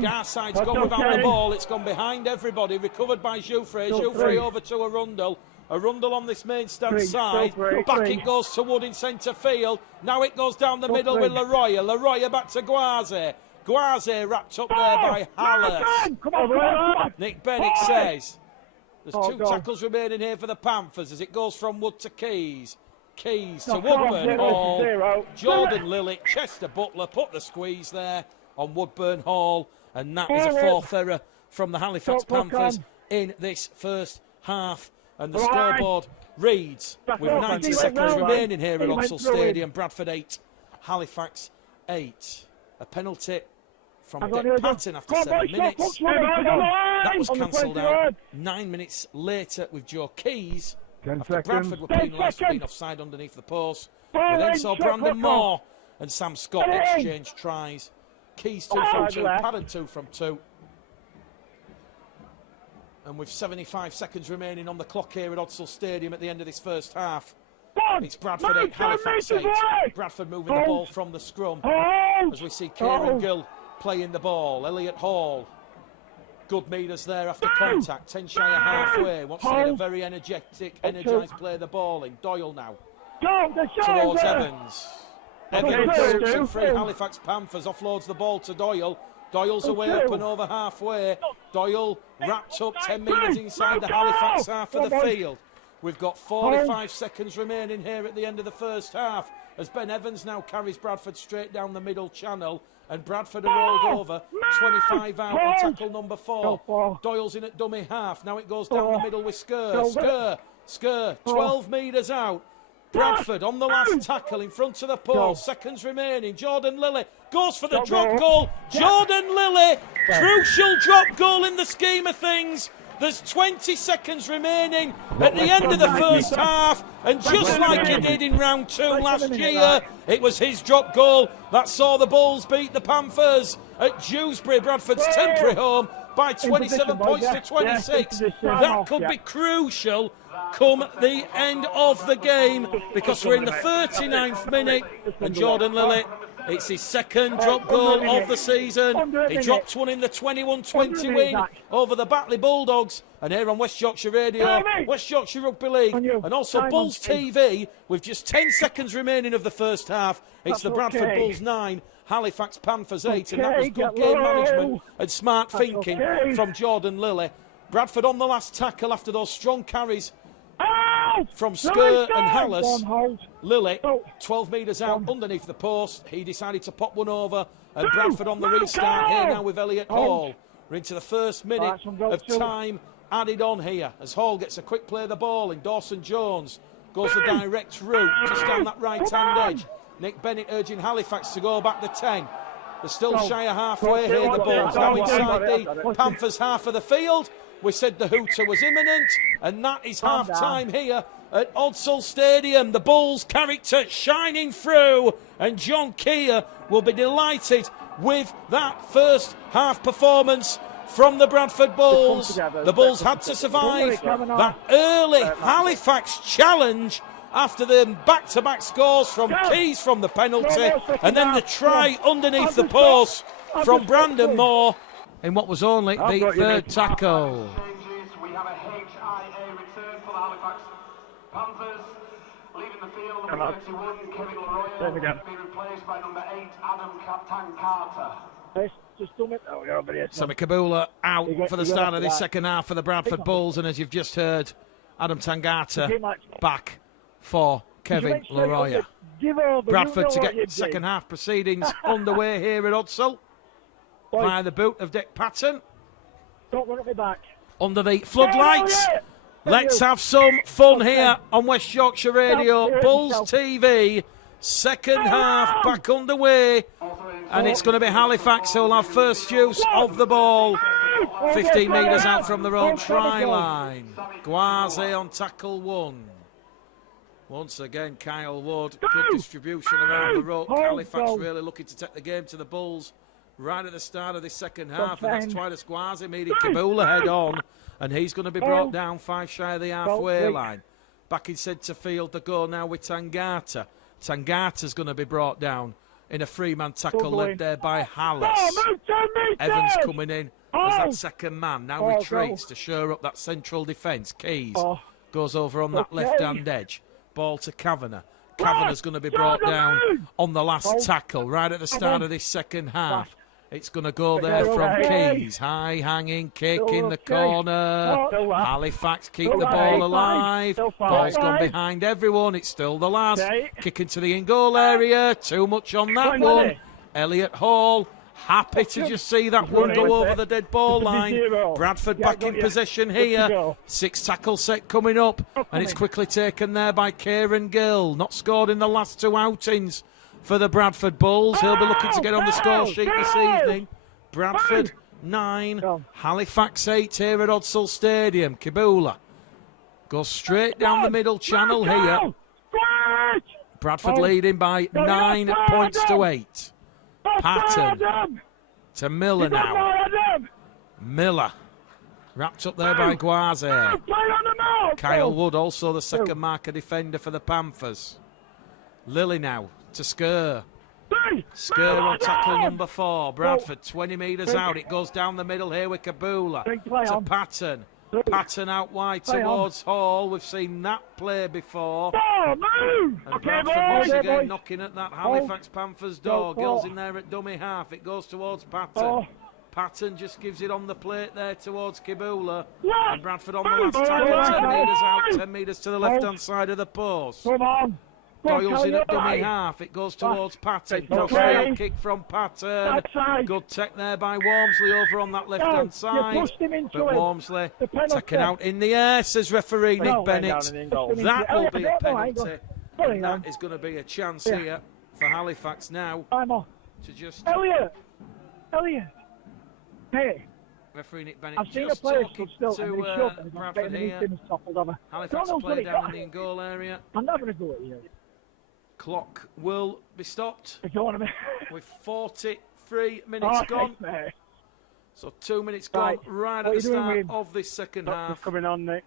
Garside's gone without the ball. It's gone behind everybody. Recovered by Jouffre. Jouffre over to Arundel. Arundel on this main stand side. Back it goes to Wood in centre field. Now it goes down the middle with Leroya. Leroya back to Guaze. Guaze wrapped up there by Hallis. Nick Bennett says there's 2 tackles remaining here for the Panthers as it goes from Wood to Keys. Keys to Woodburn Hall. Jordan Lillick, Chester Butler put the squeeze there on Woodburn Hall, and that is a 4th error from the Halifax Panthers in this first half. And the scoreboard reads with 90 seconds remaining here at Odsal Stadium. Bradford 8, Halifax 8. A penalty from Deck Patton after 7 minutes. That was cancelled out 9 minutes later with Joe Keys. After Bradford were penalised for being offside underneath the post. We then saw Brandon Moore and Sam Scott exchange tries. Keys 2 from 2, Patton 2 from 2. And with 75 seconds remaining on the clock here at Odsal Stadium at the end of this first half, it's Bradford 8, Halifax 8. Bradford moving the ball from the scrum as we see Kieran Gill playing the ball. Elliot Hall. Good metres there after contact. 10 shy of halfway. Wants to get a very energised play the ball in. Doyle now. Towards Evans. Evans, 2-3 Halifax Panthers offloads the ball to Doyle. Doyle's away up and over halfway. Doyle wrapped up 10 metres inside the Halifax half of the field. We've got 45 seconds remaining here at the end of the first half as Ben Evans now carries Bradford straight down the middle channel, and Bradford are rolled over. 25 out on tackle number 4. Doyle's in at dummy half. Now it goes down the middle with Skur. Skur, 12 metres out. Bradford on the last tackle in front of the post. Seconds remaining. Jordan Lilly goes for the drop goal. Jordan Lilly, crucial drop goal in the scheme of things. There's 20 seconds remaining at the end of the first half, and just like he did in round 2 last year, it was his drop goal that saw the Bulls beat the Panthers at Dewsbury, Bradford's temporary home, by 27 points to 26. That could be crucial come the end of the game, because we're in the 39th minute, and Jordan Lilly, it's his second drop goal of the season. He dropped one in the 21-20 win over the Batley Bulldogs. And here on West Yorkshire Radio, West Yorkshire Rugby League, and also Bulls TV, with just 10 seconds remaining of the first half. It's the Bradford Bulls 9, Halifax Panthers 8, and that was good game management and smart thinking from Jordan Lilly. Bradford on the last tackle after those strong carries from Sker and Hallis. Lilly, 12 metres out underneath the post. He decided to pop one over, and Bradford on the restart here now with Elliot Hall. We're into the first minute of time added on here as Hall gets a quick play of the ball, and Dawson Jones goes the direct route just down that right-hand edge. Nick Bennett urging Halifax to go back to 10. They're still shy of halfway here, the Bulls. Now inside the Panthers half of the field. We said the hooter was imminent, and that is half-time here at Odsall Stadium. The Bulls' character shining through, and John Keir will be delighted with that first half performance from the Bradford Bulls. The Bulls had to survive that early Halifax challenge after the back-to-back scores from Keys from the penalty, and then the try underneath the post from Brandon Moore in what was only the third tackle. We have a HIA return for the Halifax Panthers. Leaving the field, number 31, Kevin Leroy, will be replaced by number 8, Adam Carter. Sammy Kabula out for the start of this second half for the Bradford Bulls, and as you've just heard, Adam Tangata back for Kevin Leroy. Bradford to get second half proceedings underway here at Odsall via the boot of Dick Patton. Don't run at me back. Under the floodlights. Let's have some fun here on West Yorkshire Radio, Bulls TV. Second half back underway, and it's going to be Halifax who'll have first use of the ball. 15 metres out from their own try line. Guaze on tackle 1. Once again, Kyle Wood, good distribution around the rope. Halifax really looking to take the game to the Bulls right at the start of this second half, and that's Twitus Guaze meeting Kabula head on, and he's going to be brought down 5 shy of the halfway line. Back in centre field, the goal now with Tangata. Tangata's going to be brought down in a 3-man tackle led there by Hallis. Evans coming in as that second man, now retreats to shore up that central defence. Keys goes over on that left-hand edge. Ball to Kavanagh. Kavanagh's going to be brought down on the last tackle right at the start of this second half. It's going to go there from Keys. High hanging kick in the corner. Halifax keep the ball alive. Ball's gone behind everyone. It's still the lads. Kick into the in-goal area. Too much on that one. Elliot Hall. Happy to just see that one go over the dead ball line. Bradford back in possession here. 6 tackle set coming up, and it's quickly taken there by Kieran Gill. Not scored in the last 2 outings for the Bradford Bulls. He'll be looking to get on the score sheet this evening. Bradford 9, Halifax 8 here at Odsall Stadium. Kabula goes straight down the middle channel here. Bradford leading by 9 points to 8. Patton to Miller now. Miller wrapped up there by Guaze. Kyle Wood also the second marker defender for the Panthers. Lilly now to Sker. Sker on tackle number 4. Bradford 20 metres out. It goes down the middle here with Kabula to Patton. Patton out wide towards Hall. We've seen that play before. And Bradford once again knocking at that Halifax Panthers door. Gill's in there at dummy half. It goes towards Patton. Patton just gives it on the plate there towards Kabula. And Bradford on the last tackle, 10 metres out, 10 metres to the left-hand side of the post. Doyle's in at dummy half. It goes towards Patton. Crossfield kick from Patton. Good tech there by Wormsley over on that left-hand side. But Wormsley taken out in the air, says referee Nick Bennett. That will be a penalty. And that is going to be a chance here for Halifax now to just... Elliot! Hey! Referee Nick Bennett I've seen just a player talking still, to Bradford here. Halifax player down in the goal area. I'm not going to go at you. Clock will be stopped With 43 minutes gone. Mate. So 2 minutes gone right at the start of this second half. Coming on, Nick.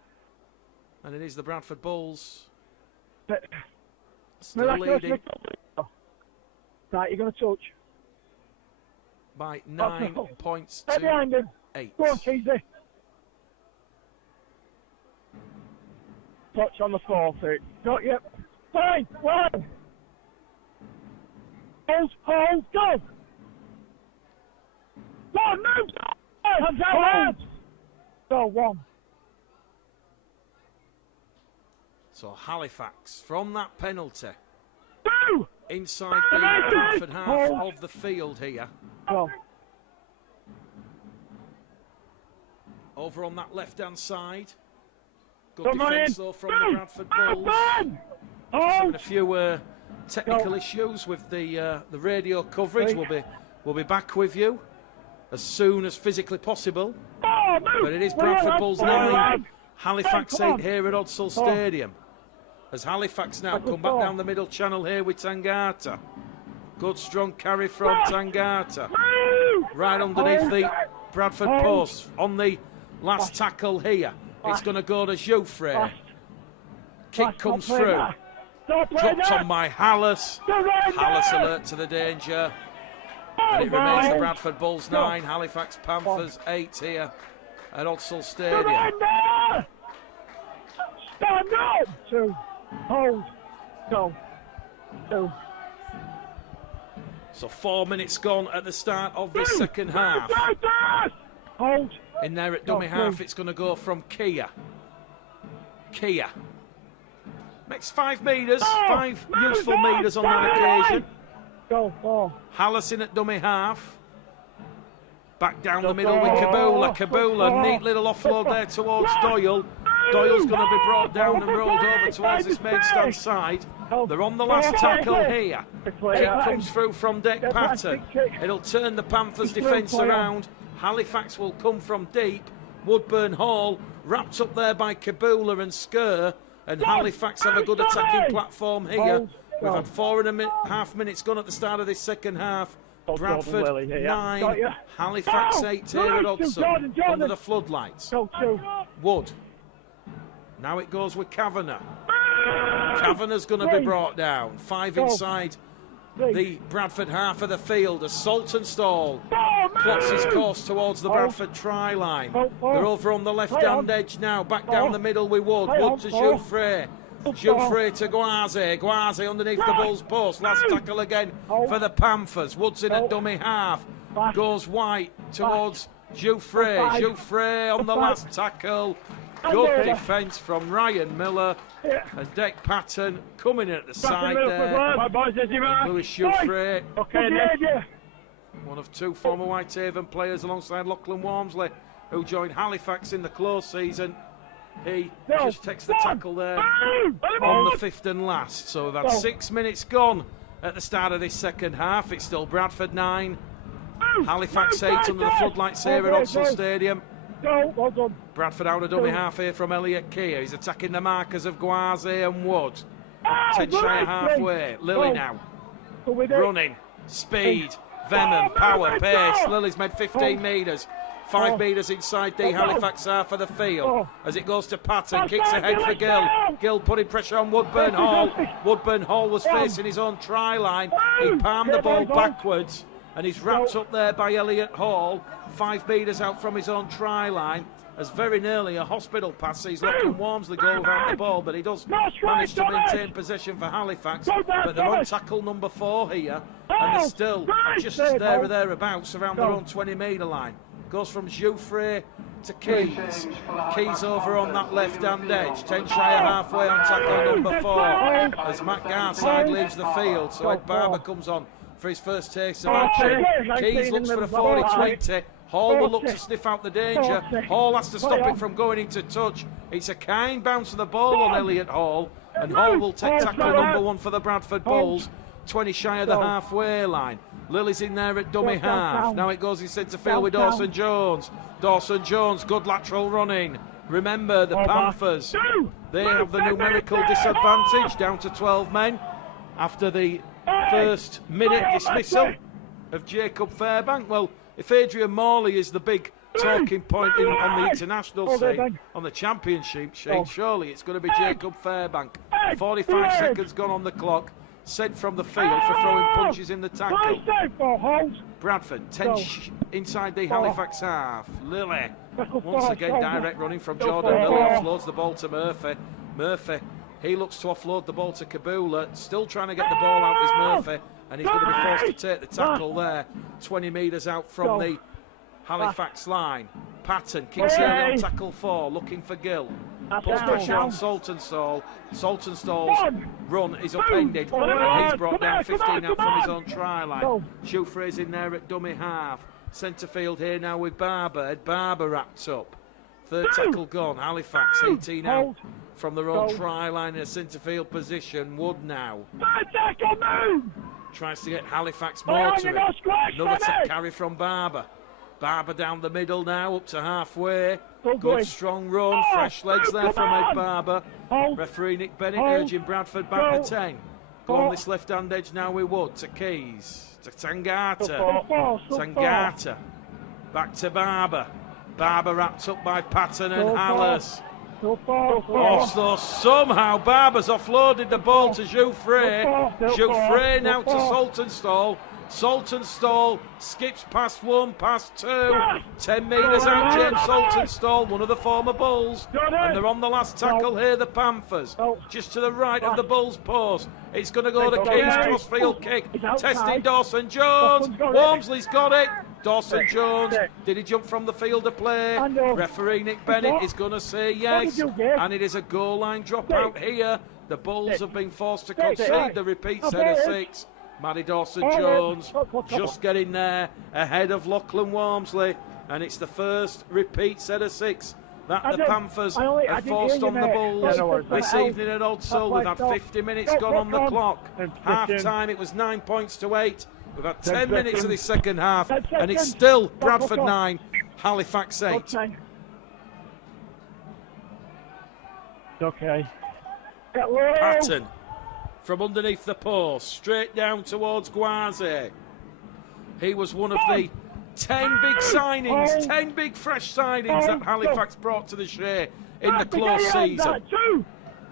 And it is the Bradford Bulls But, still leading right, you're going to touch. by 9 points Get behind him. to 8. Go on, Cheesy. Touch on the 4 feet. Got you. Fine, one. Hold, go. Go on, move. Hands out. Go, 1. So Halifax from that penalty 2. inside the Bradford half of the field here. Go. Over on that left-hand side. Good defence though from the Bradford Bulls. Having a few technical issues with the radio coverage. We'll be back with you as soon as physically possible. But it is Bradford Bulls 9, Halifax 8 here at Odsal Stadium. As Halifax now come back down the middle channel here with Tangata. Good strong carry from Tangata. Right underneath the Bradford post. On the last tackle here. It's going to go to Jouffre. Kick comes through. Dropped on by Hallis. Hallis alert to the danger. And it remains the Bradford Bulls 9, Halifax Panthers 8 here at Odsal Stadium. Stand up! 2. Hold. Go. 2. So 4 minutes gone at the start of this second half. Hold. In there at dummy half, it's going to go from Kia. Makes 5 metres, 5 useful metres on that occasion. Go, 4. Hallis in at dummy half. Back down the middle with Kabula. Neat little offload there towards Doyle. Doyle's going to be brought down and rolled over towards this main stand side. They're on the last tackle here. Kick comes through from Dick Patton. It'll turn the Panthers' defence around. Halifax will come from deep. Woodburn Hall wrapped up there by Kabula and Skur. And Halifax have a good attacking platform here. We've had 4.5 minutes gone at the start of this second half. Bradford 9, Halifax 8 here at Odsal under the floodlights. Wood. Now it goes with Kavanagh. Kavanagh's going to be brought down. 5 inside the Bradford half of the field as Saltonstall plots his course towards the Bradford try line. They're over on the left-hand edge now. Back down the middle with Wood. Wood to Jouffre. Jouffre to Guaze. Guaze underneath the Bulls post. Last tackle again for the Panthers. Wood's in at dummy half. Goes White towards Jouffre. Jouffre on the last tackle. Good defence from Ryan Miller. And Dick Patton coming in at the side there. And Lewis Jouffre. One of 2 former Whitehaven players alongside Lachlan Walmsley, who joined Halifax in the close season. He just takes the tackle there on the 5th and last. So we've had 6 minutes gone at the start of this second half. It's still Bradford 9, Halifax 8 under the floodlights here at Odsal Stadium. Bradford out of dummy half here from Elliot Keir. He's attacking the markers of Guaze and Wood. 10 shy halfway. Lily now. Running. Speed. Venom. Power. Pace. Lily's made 15 metres. 5 metres inside the Halifax half of the field. As it goes to Patton. Kicks ahead for Gill. Gill putting pressure on Woodburn Hall. Woodburn Hall was facing his own try line. He palmed the ball backwards. And he's wrapped up there by Elliot Hall. 5 metres out from his own try line. As very nearly a hospital pass sees Lachlan Walmsley go without the ball, but he does manage to maintain possession for Halifax. But they're on tackle number 4 here, and they're still just there or thereabouts around their own 20-metre line. Goes from Jouffre to Keys. Keys over on that left-hand edge. 10 shy of halfway on tackle number 4. As Matt Garside leaves the field, so Ed Barber comes on for his first taste of action. Keys looks for a 40-20. Hall will look to sniff out the danger. Hall has to stop it from going into touch. It's a kind bounce of the ball on Elliot Hall. And Hall will take tackle number 1 for the Bradford Bulls. 20 shy of the halfway line. Lily's in there at dummy half. Now it goes in centre field with Dawson Jones. Dawson Jones, good lateral running. Remember, the Panthers, they have the numerical disadvantage, down to 12 men after the first minute dismissal of Jacob Fairbank. Well, if Adrian Morley is the big talking point on the international scene, on the championship scene, surely it's going to be Jacob Fairbank. 45 seconds gone on the clock. Sent from the field for throwing punches in the tackle. Bradford, 10 inside the Halifax half. Lily, once again direct running from Jordan. Lily offloads the ball to Murphy. Murphy, he looks to offload the ball to Kabula. Still trying to get the ball out is Murphy, and he's going to be forced to take the tackle there. 20 metres out from the Halifax line. Patton kicks early on tackle 4, looking for Gill. Puts pressure on Saltonstall. Saltonstall's run is upended, and he's brought down 15 out from his own try line. Shoufrey's in there at dummy half. Centre field here now with Barber. Ed Barber wrapped up. Third tackle gone. Halifax 18 out from their own try line in a centre field position. Wood now tries to get Halifax more to it. Another carry from Barber. Barber down the middle now, up to halfway. Good strong run, fresh legs there from Ed Barber. Referee Nick Bennett urging Bradford back to 10. Go on this left-hand edge now with Wood to Keys, to Tangata. Tangata, back to Barber. Barber wrapped up by Patton and Hallis. Also, somehow Barber's offloaded the ball to Jouffre. Jouffre now to Saltonstall. Saltonstall skips past 1, past 2. 10 metres out, James Saltonstall, one of the former Bulls. And they're on the last tackle here, the Panthers. Just to the right of the Bulls post. It's going to go to Keys, crossfield kick. Testing Dawson Jones. Walmsley's got it. Dawson Jones, did he jump from the field of play? Referee Nick Bennett is going to say yes. And it is a goal line dropout here. The Bulls have been forced to concede the repeat set of 6. Matty Dawson-Jones just getting there ahead of Lachlan Walmsley, and it's the first repeat set of 6 that the Panthers have forced on the Bulls this evening at Odsall. We've had 50 minutes gone on the clock. Half time it was 9 points to 8. We've had 10 minutes of the second half, and it's still Bradford 9, Halifax 8. Okay. Patton from underneath the post, straight down towards Gwaze. He was one of the 10 big signings, 10 big fresh signings that Halifax brought to the Shea in the close season.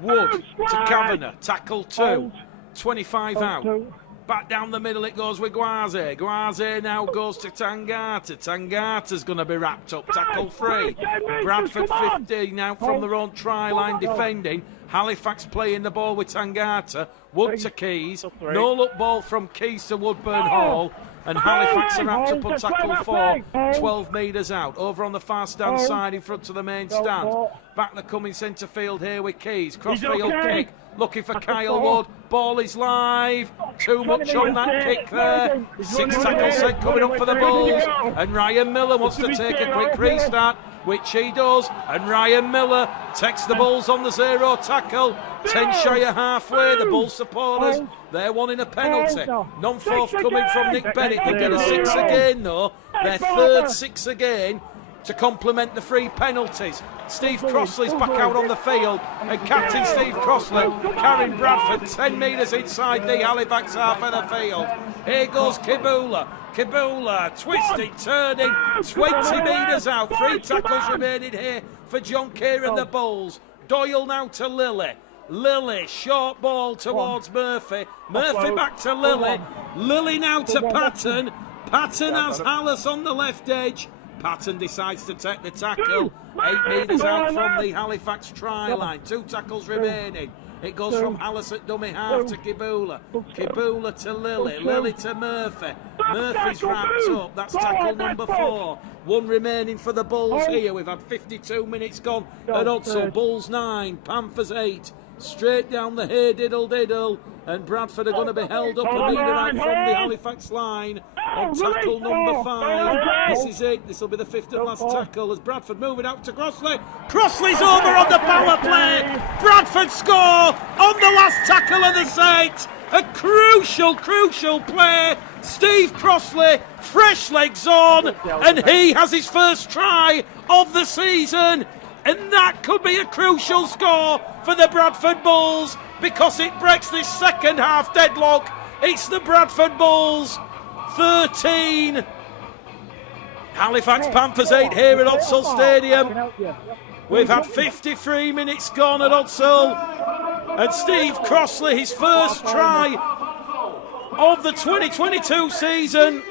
Wood to Kavanagh, tackle 2, 25 out. Back down the middle it goes with Gwaze. Gwaze now goes to Tangata. Tangata's going to be wrapped up, tackle 3. Bradford 15 out from their own try line defending. Halifax playing the ball with Tangata. Wood to Keys. No look ball from Keys to Woodburn Hall. And Halifax are wrapped up on tackle 4, 12 metres out. Over on the far stand side in front of the main stand. Back the coming centre field here with Keys. Crossfield kick. Looking for Kyle Wood. Ball is live. Too much on that kick there. 6 tackle set coming up for the Bulls. And Ryan Miller wants to take a quick restart, which he does. And Ryan Miller takes the Bulls on the 0 tackle. 10 shy of halfway. The Bulls supporters, they're wanting a penalty. None forthcoming from Nick Bennett. They get a 6 again though. Their third 6 again to complement the 3 penalties. Steve Crossley's back out on the field, and Captain Steve Crossley carrying Bradford 10 metres inside the Halifax half of the field. Here goes Kibula. Kibula twisting, turning, 20 metres out. 3 tackles remaining here for John Keir and the Bulls. Doyle now to Lily. Lily, short ball towards Murphy. Murphy back to Lily. Lily now to Patton. Patton has Hallis on the left edge. Patton decides to take the tackle. 8 metres out from the Halifax try line. 2 tackles remaining. It goes from Hallis at dummy half to Kibula. Kibula to Lily. Lily to Murphy. Murphy's wrapped up. That's tackle number 4. 1 remaining for the Bulls here. We've had 52 minutes gone at Odsall. Bulls 9, Panthers 8. Straight down the here, diddle. And Bradford are going to be held up a metre out from the Halifax line on tackle number 5. This is it. This will be the 5th and last tackle as Bradford moving out to Crossley. Crossley's over on the power play. Bradford score on the last tackle of the set. A crucial play. Steve Crossley, fresh legs on, and he has his first try of the season. And that could be a crucial score for the Bradford Bulls because it breaks this second half deadlock. It's the Bradford Bulls 13. Halifax Panthers 8 here at Odsal Stadium. We've had 53 minutes gone at Odsal. And Steve Crossley, his first try of the 2022 season.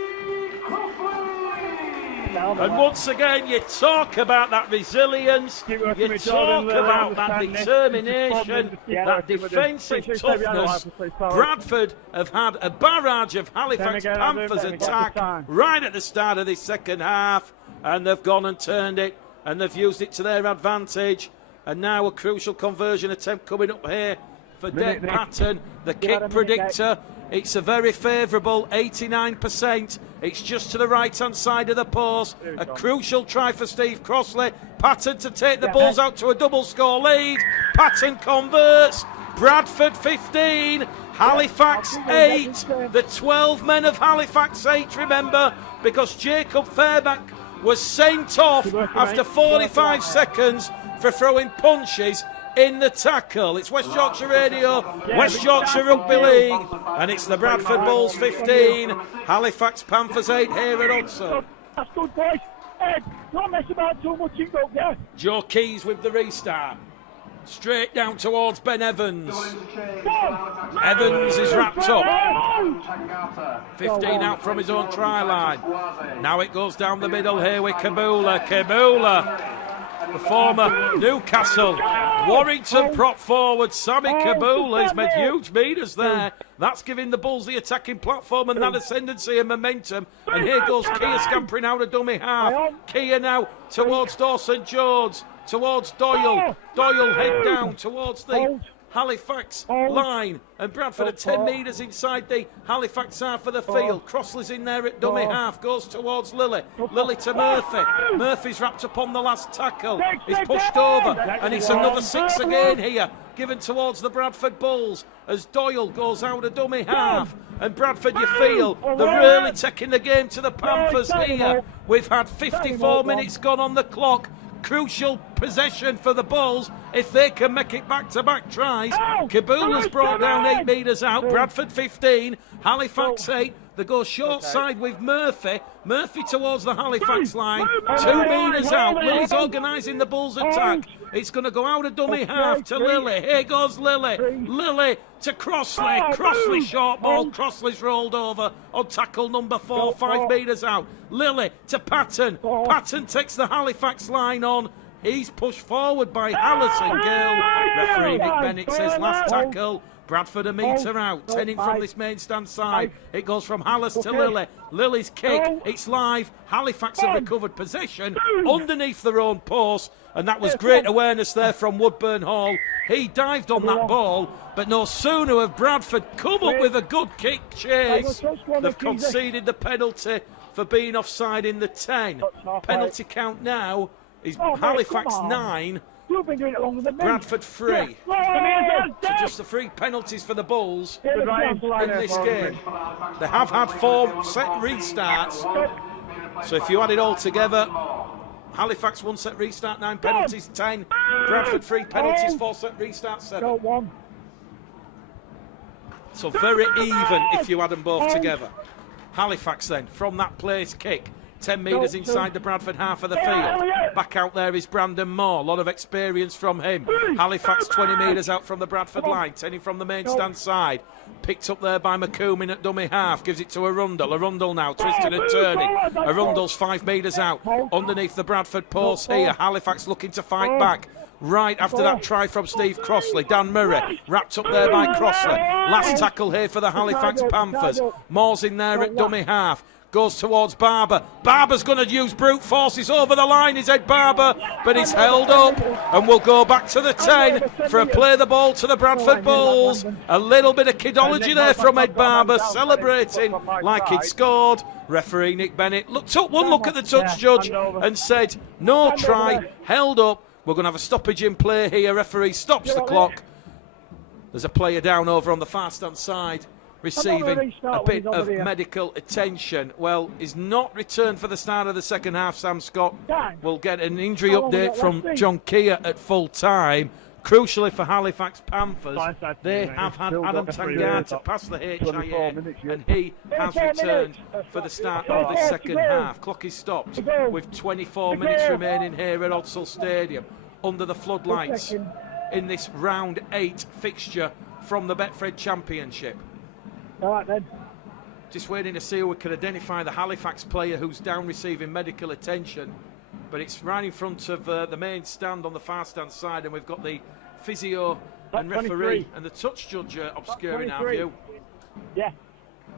And once again, you talk about that resilience, you talk about that determination, that defensive toughness. Bradford have had a barrage of Halifax Panthers attack right at the start of this second half, and they've gone and turned it, and they've used it to their advantage. And now a crucial conversion attempt coming up here for Dec Patton, the kick predictor. It's a very favourable 89%. It's just to the right-hand side of the post. A crucial try for Steve Crossley. Patton to take the Bulls out to a double-score lead. Patton converts. Bradford 15, Halifax 8. The 12 men of Halifax 8, remember, because Jacob Fairbank was sent off after 45 seconds for throwing punches in the tackle. It's West Yorkshire Radio, West Yorkshire Rugby League, and it's the Bradford Bulls 15, Halifax Panthers 8 here at Odsal. That's good, boys. Ed, don't mess about too much, you go there. Joe Keys with the restart. Straight down towards Ben Evans. Evans is wrapped up. 15 out from his own try line. Now it goes down the middle here with Kabula. Kabula, the former Newcastle Warrington prop forward, Sammy Kabula, has made huge meters there. That's giving the Bulls the attacking platform and that ascendancy and momentum. And here goes Kia scampering out of dummy half. Kia now towards Dawson Jones, towards Doyle. Doyle head down towards the Halifax line, and Bradford are 10 metres inside the Halifax half of the field. Crossley's in there at dummy half, goes towards Lilly. Lilly to Murphy. Murphy's wrapped up on the last tackle. He's pushed over, and it's another 6 again here, given towards the Bradford Bulls as Doyle goes out of dummy half. And Bradford, you feel, they're really taking the game to the Panthers here. We've had 54 minutes gone on the clock. Crucial possession for the Bulls if they can make it back-to-back tries. Kabula's brought down 8 metres out. Bradford 15, Halifax 8. They go short side with Murphy. Murphy towards the Halifax line. 2 metres out. Lily's organising the Bulls' attack. It's going to go out of dummy half to Lilly. Here goes Lilly. Lilly to Crossley. Crossley short ball. Crossley's rolled over on tackle number 4, 5 metres out. Lilly to Patton. Patton takes the Halifax line on. He's pushed forward by Allison Gill. Referee Nick Bennett says last tackle. Bradford a metre out, 10 in from this main stand side. It goes from Hallis to Lilly. Lily's kick, it's live. Halifax have recovered possession underneath their own post, and that was great awareness there from Woodburn Hall. He dived on that ball, but no sooner have Bradford come up with a good kick chase, they've conceded the penalty for being offside in the 10. Penalty count now is Halifax 9, Bradford 3. So just the 3 penalties for the Bulls in this game. They have had 4 set restarts. So if you add it all together, Halifax 1 set restart, 9 penalties, 10. Bradford 3 penalties, 4 set restart, 7. So very even if you add them both together. Halifax then, from that place kick, 10 metres inside the Bradford half of the field. Back out there is Brandon Moore. A lot of experience from him. Halifax 20 metres out from the Bradford line. 10 in from the main stand side. Picked up there by McCoomin at dummy half. Gives it to Arundel. Arundel now twisting and turning. Arundel's 5 metres out. Underneath the Bradford post here. Halifax looking to fight back. Right after that try from Steve Crossley. Dan Murray wrapped up there by Crossley. Last tackle here for the Halifax Panthers. Moore's in there at dummy half. Goes towards Barber. Barber's going to use brute force. He's over the line, is Ed Barber, but he's held up and will go back to the 10 for a play the ball to the Bradford Bulls. A little bit of kidology there from Ed Barber, celebrating like he'd scored. Referee Nick Bennett took one look at the touch judge and said, no try, held up. We're going to have a stoppage in play here. Referee stops the clock. There's a player down over on the far-stand side receiving a bit of medical attention. Well, he's not returned for the start of the second half, Sam Scott. We'll get an injury update from John Keir at full time. Crucially for Halifax Panthers, they have had Adam Tangata pass the HIA, and he has returned for the start of the second half. Clock is stopped with 24 minutes remaining here at Odsal Stadium under the floodlights in this round 8 fixture from the Betfred Championship. All right then. Just waiting to see if we can identify the Halifax player who's down receiving medical attention. But it's right in front of the main stand on the far stand side, and we've got the physio and referee and the touch judge obscuring our view. Yeah.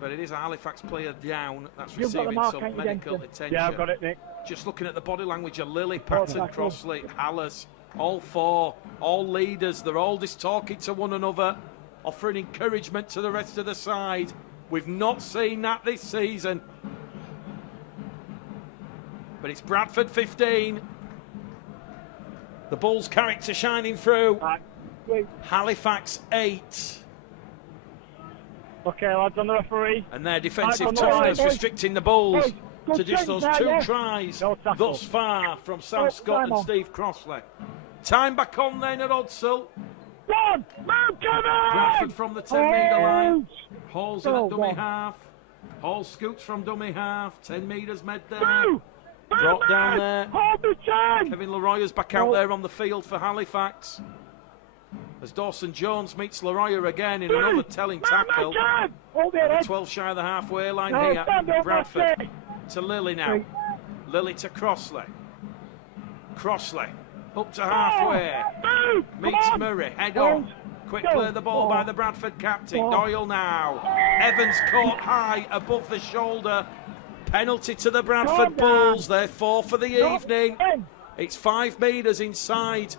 But it is a Halifax player down that's receiving some medical attention. Yeah, I've got it, Nick. Just looking at the body language of Lily, Patton, Crossley, Hallas, all four, all leaders, they're all just talking to one another, offering encouragement to the rest of the side. We've not seen that this season. But it's Bradford 15. The Bulls' character shining through. Halifax 8. Okay, lads, on the referee. And their defensive toughness restricting the Bulls to just those 2 tries thus far from Sam Scott and Steve Crossley. Time back on then at Odsal. Bradford from the 10-metre line. Hall's in at dummy half. Hall scoots from dummy half. 10 metres med there. Brought down there. Kevin Leroy's back out there on the field for Halifax. As Dawson Jones meets Leroy again in another telling tackle. 12 shy of the halfway line here. Bradford to Lily now. Lily to Crossley. Crossley up to halfway. Meets Murray. Head on. Quick play the ball by the Bradford captain. Doyle now. Evans caught high above the shoulder. Penalty to the Bradford Bulls. They're 4 for the evening. It's 5 metres inside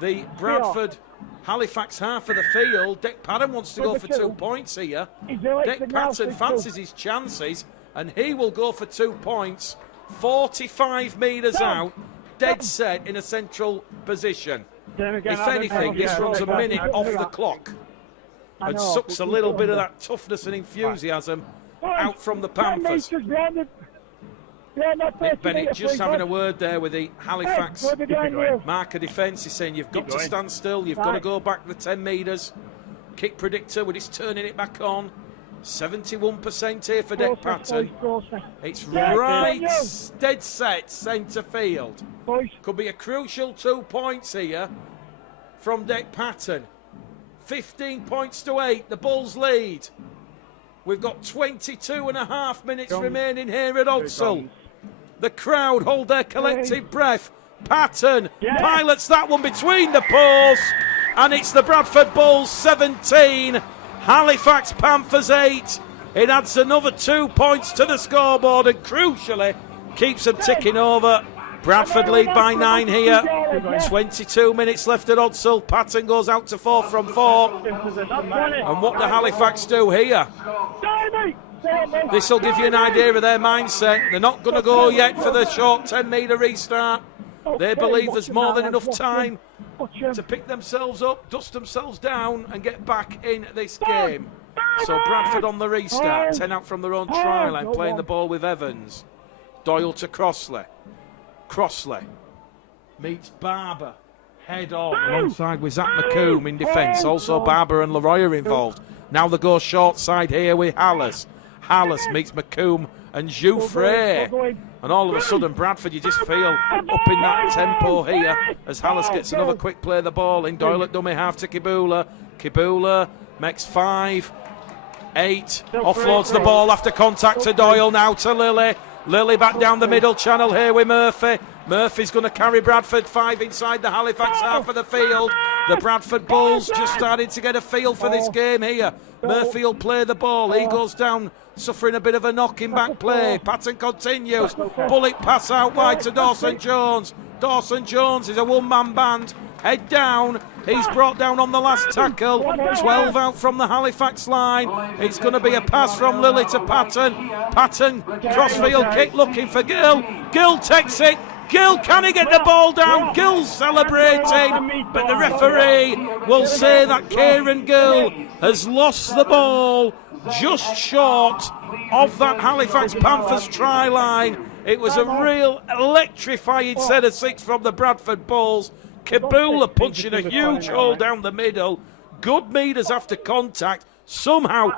the Bradford Halifax half of the field. Dick Patton wants to go for 2 points here. Dick Patton fancies his chances, and he will go for 2 points. 45 metres out, dead set in a central position. If anything, this runs a minute off the clock and sucks a little bit of that toughness and enthusiasm out from the Panthers. Nick Bennett just having a word there with the Halifax marker defence. He's saying you've got to stand still, you've got to go back the 10 metres. Kick predictor with his turning it back on. 71% here for Dick Patton. It's right dead set centre field. Could be a crucial 2 points here from Dick Patton. 15 points to 8, the Bulls lead. We've got 22.5 minutes remaining here at Odsal. The crowd hold their collective breath. Patton pilots that one between the posts, and it's the Bradford Bulls 17, Halifax Panthers 8. It adds another 2 points to the scoreboard and crucially keeps them ticking over. Bradford lead by 9 here. 22 minutes left at Odsal. Patton goes out to 4 from 4. And what do Halifax do here? This will give you an idea of their mindset. They're not going to go yet for the short 10-metre restart. They believe there's more than enough time to pick themselves up, dust themselves down and get back in this game. So Bradford on the restart, 10 out from their own try line, playing the ball with Evans. Doyle to Crossley. Crossley meets Barber. Head on alongside with Zach McComb in defence. Also Barber and Leroy are involved. Now they go short side here with Hallas. Hallas meets McComb and Jouffre. And all of a sudden, Bradford, you just feel up in that tempo here as Hallas gets another quick play of the ball in. Doyle at dummy half to Kibula. Kibula makes 5, 8. Offloads the ball after contact to Doyle. Now to Lily. Lily back down the middle channel here with Murphy. Murphy's going to carry Bradford 5 inside the Halifax half of the field. The Bradford Bulls just starting to get a feel for this game here. Murphy will play the ball. He goes down, suffering a bit of a knocking back play. Patton continues. Bullet pass out wide to Dawson Jones. Dawson Jones is a one-man band. Head down. He's brought down on the last tackle. 12 out from the Halifax line. It's going to be a pass from Lily to Patton. Patton, crossfield kick looking for Gill. Gill takes it. Gill, can he get the ball down? Gill's celebrating, but the referee will say that Kieran Gill has lost the ball just short of that Halifax Panthers try line. It was a real electrifying set of 6 from the Bradford Bulls. Kabula punching a huge hole down the middle. Good meters after contact. Somehow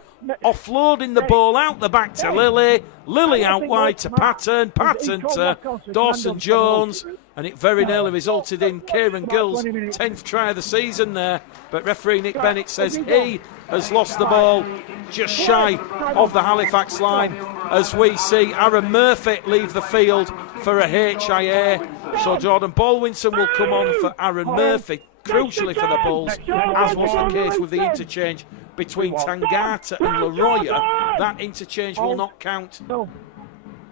offloading the ball out the back to Lilly. Lilly out wide to Patton. Patton to Dawson Jones. And it very nearly resulted in Kieran Gill's 10th try of the season there. But referee Nick Bennett says he has lost the ball just shy of the Halifax line, as we see Aaron Murphy leave the field for a HIA. So Jordan Baldwinson will come on for Aaron Murphy, crucially for the Bulls, as was the case with the interchange between Tangata and Leroya. That interchange will not count,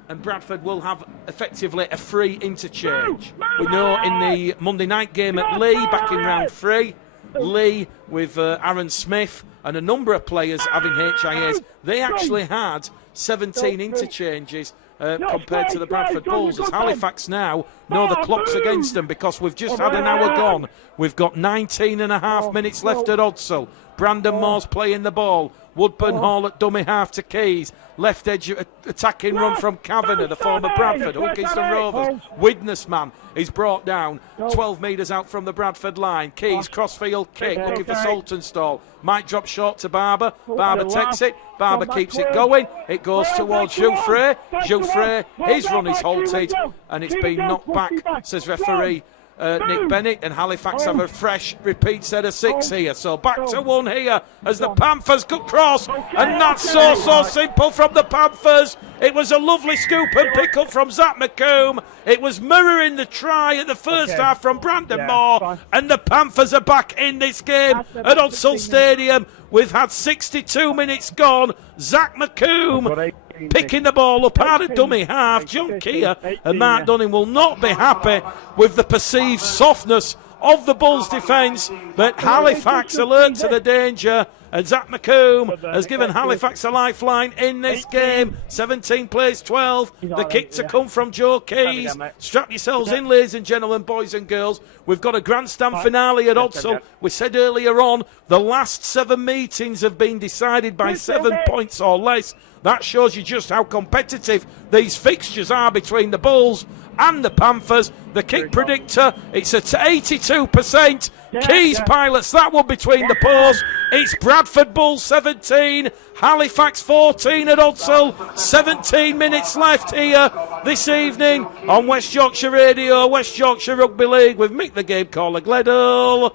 and Bradford will have effectively a free interchange. We know in the Monday night game at Lee, back in round 3, Lee with Aaron Smith and a number of players having HIAs, they actually had 17 interchanges compared to the Bradford Bulls. As Halifax now know the clock's against them because we've just had an hour gone. We've got 19 and a half minutes left at Odsall. Brandon Moore's playing the ball. Woodburn Hall at dummy half to Keys. Left edge attacking run from Kavanagh, the former Bradford. Hunkinston Rovers. Widnesman is brought down 12 metres out from the Bradford line. Keys crossfield kick looking for Saltonstall. Might drop short to Barber. Barber takes it. Barber keeps it going. It goes towards Jouffre. Jouffre, his run is halted and it's been knocked back, says referee Nick Bennett, and Halifax have a fresh repeat set of 6 here. So back to 1 here as the Panthers could cross, and that's so simple from the Panthers. It was a lovely scoop and pick up from Zach McComb. It was mirroring the try at the first half from Brandon Moore, and the Panthers are back in this game at Odsall Stadium. We've had 62 minutes gone. Zach McComb picking the ball up out of dummy half. John Keir and Mark Dunning will not be happy with the perceived softness of the Bulls' defence, but Halifax alert to the danger, and Zach McComb has given Halifax a lifeline in this game. 17 plays 12. The kick to come from Joe Keys. Strap yourselves in, ladies and gentlemen, boys and girls. We've got a grandstand finale at Odsall. We said earlier on, the last 7 meetings have been decided by 7 points or less. That shows you just how competitive these fixtures are between the Bulls and the Panthers. The kick predictor, it's at 82%. Keys pilots that one between the paws. It's Bradford Bulls 17, Halifax 14 at Odsall. 17 minutes left here this evening on West Yorkshire Radio, West Yorkshire Rugby League with Mick the Game Caller Gledhill.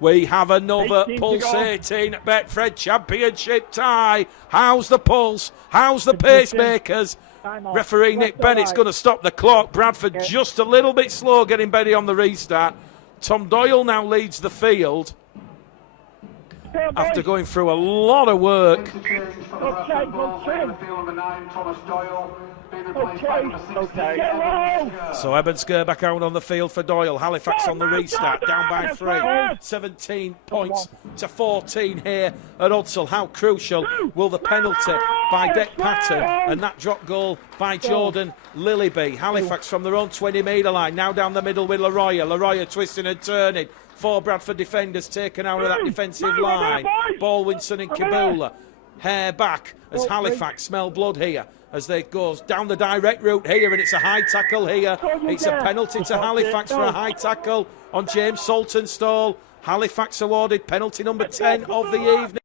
We have another pulsating Betfred Championship tie. How's the pulse? How's the pacemakers? Referee Nick Bennett's going to stop the clock. Bradford just a little bit slow getting Benny on the restart. Tom Doyle now leads the field after going through a lot of work. So Eben Sker back out on the field for Doyle. Halifax on the restart, down by 3. 17 points to 14 here at Odsall. How crucial will the penalty by Dec Patton and that drop goal by Jordan Lilly be? Halifax from their own 20-metre line, now down the middle with Leroya. Leroya twisting and turning. 4 Bradford defenders taken out of that defensive line. Baldwinson and Kabula. Hair back as Halifax smell blood here as they go down the direct route here, and it's a high tackle here. It's a penalty to Halifax for a high tackle on James Saltonstall. Halifax awarded penalty number 10 of the evening.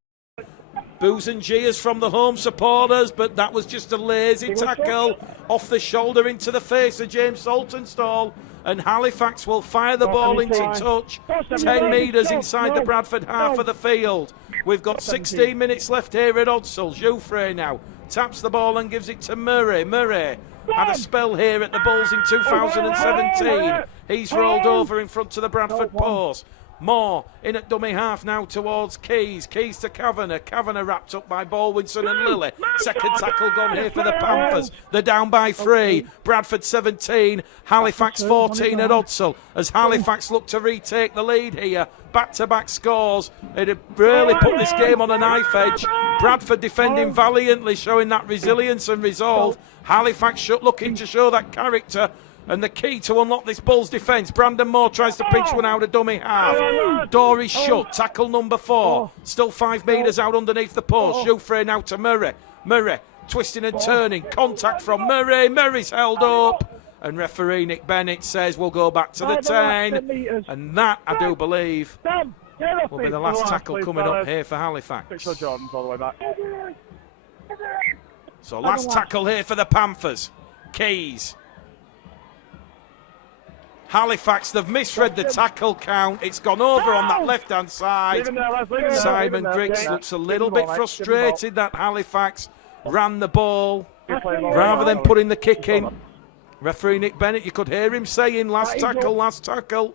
Boos and jeers from the home supporters, but that was just a lazy tackle off the shoulder into the face of James Saltonstall, and Halifax will fire the ball into touch 10 metres inside the Bradford half of the field. We've got 16 minutes left here at Odsall. Jouffre now taps the ball and gives it to Murray. Murray had a spell here at the Bulls in 2017. He's rolled over in front of the Bradford post. Moore in at dummy half now towards Keys. Keys to Kavanagh. Kavanagh wrapped up by Baldwinson and Lilly. Second tackle gone here for the Panthers. They're down by 3. Bradford 17, Halifax 14 at Odsall as Halifax look to retake the lead here. Back-to-back scores. It had really put this game on a knife edge. Bradford defending valiantly, showing that resilience and resolve. Halifax looking to show that character And the key to unlock this Bulls defence. Brandon Moore tries to pinch one out of dummy half. Door is shut. Tackle number 4. Still 5 metres out underneath the post. Jouffre now to Murray. Murray twisting and turning. Contact from Murray. Murray's held up. And referee Nick Bennett says we'll go back to the 10. And that, I do believe, will be the last tackle coming up here for Halifax. So last tackle here for the Panthers. Keys. Halifax, they've misread the tackle count. It's gone over on that left-hand side. Simon Griggs looks a little bit frustrated that Halifax ran the ball rather than putting the kick in. Referee Nick Bennett, you could hear him saying, last tackle, last tackle.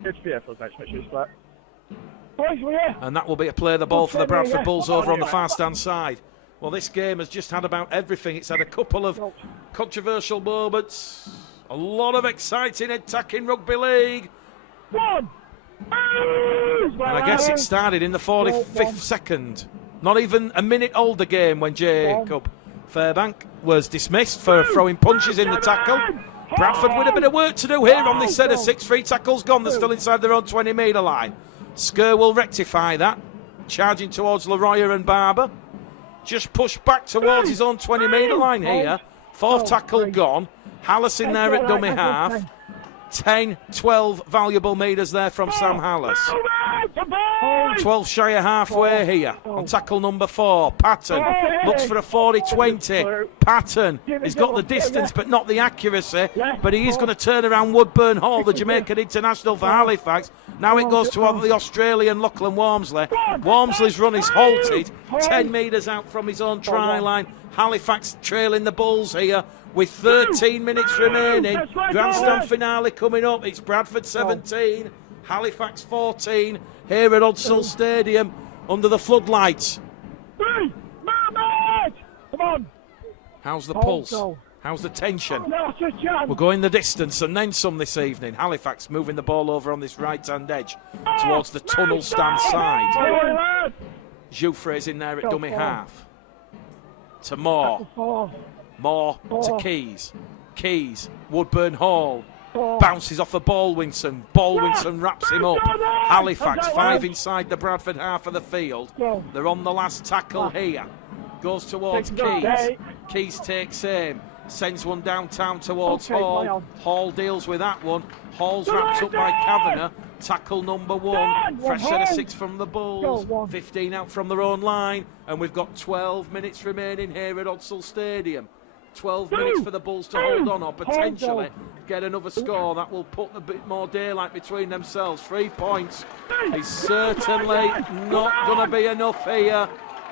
And that will be a play of the ball for the Bradford Bulls over on the far-stand side. Well, this game has just had about everything. It's had a couple of controversial moments. A lot of exciting attacking rugby league. And I guess it started in the 45th second. Not even a minute old the game when Jacob Fairbank was dismissed for throwing punches in the tackle. Bradford with a bit of work to do here on this set of 6. 3 tackles gone. They're still inside their own 20-metre line. Skur will rectify that. Charging towards Leroy and Barber. Just pushed back towards his own 20-metre line here. 4th tackle gone. Hallis in there at dummy half. 10, 12 valuable metres there from Sam Hallis. 12 shy of halfway here on tackle number 4. Patton looks for a 40-20. Patton has got the distance but not the accuracy. But he is going to turn around Woodburn Hall, the Jamaican international for Halifax. Now it goes to the Australian Lachlan Walmsley. Walmsley's run is halted 10 metres out from his own try line. Halifax trailing the Bulls here with 13 minutes remaining. Grandstand finale coming up. It's Bradford 17, Halifax 14 here at Odsall Stadium under the floodlights. Come on. How's the pulse? How's the tension? We're going the distance and then some this evening. Halifax moving the ball over on this right-hand edge towards the tunnel stand side. Jouffre's in there at dummy half. To Moore. Moore to Keys. Keys, Woodburn Hall. Bounces off of Baldwinson. Baldwinson wraps him up. Halifax, 5 inside the Bradford half of the field. They're on the last tackle here. Goes towards Keys. Keys takes aim. Sends one downtown towards Hall. Hall deals with that one. Hall's wrapped up by Kavanagh. Tackle number 1. Fresh set of 6 from the Bulls. 15 out from their own line. And we've got 12 minutes remaining here at Odsall Stadium. 12 minutes for the Bulls to hold on or potentially get another score. That will put a bit more daylight between themselves. 3 points is certainly not going to be enough here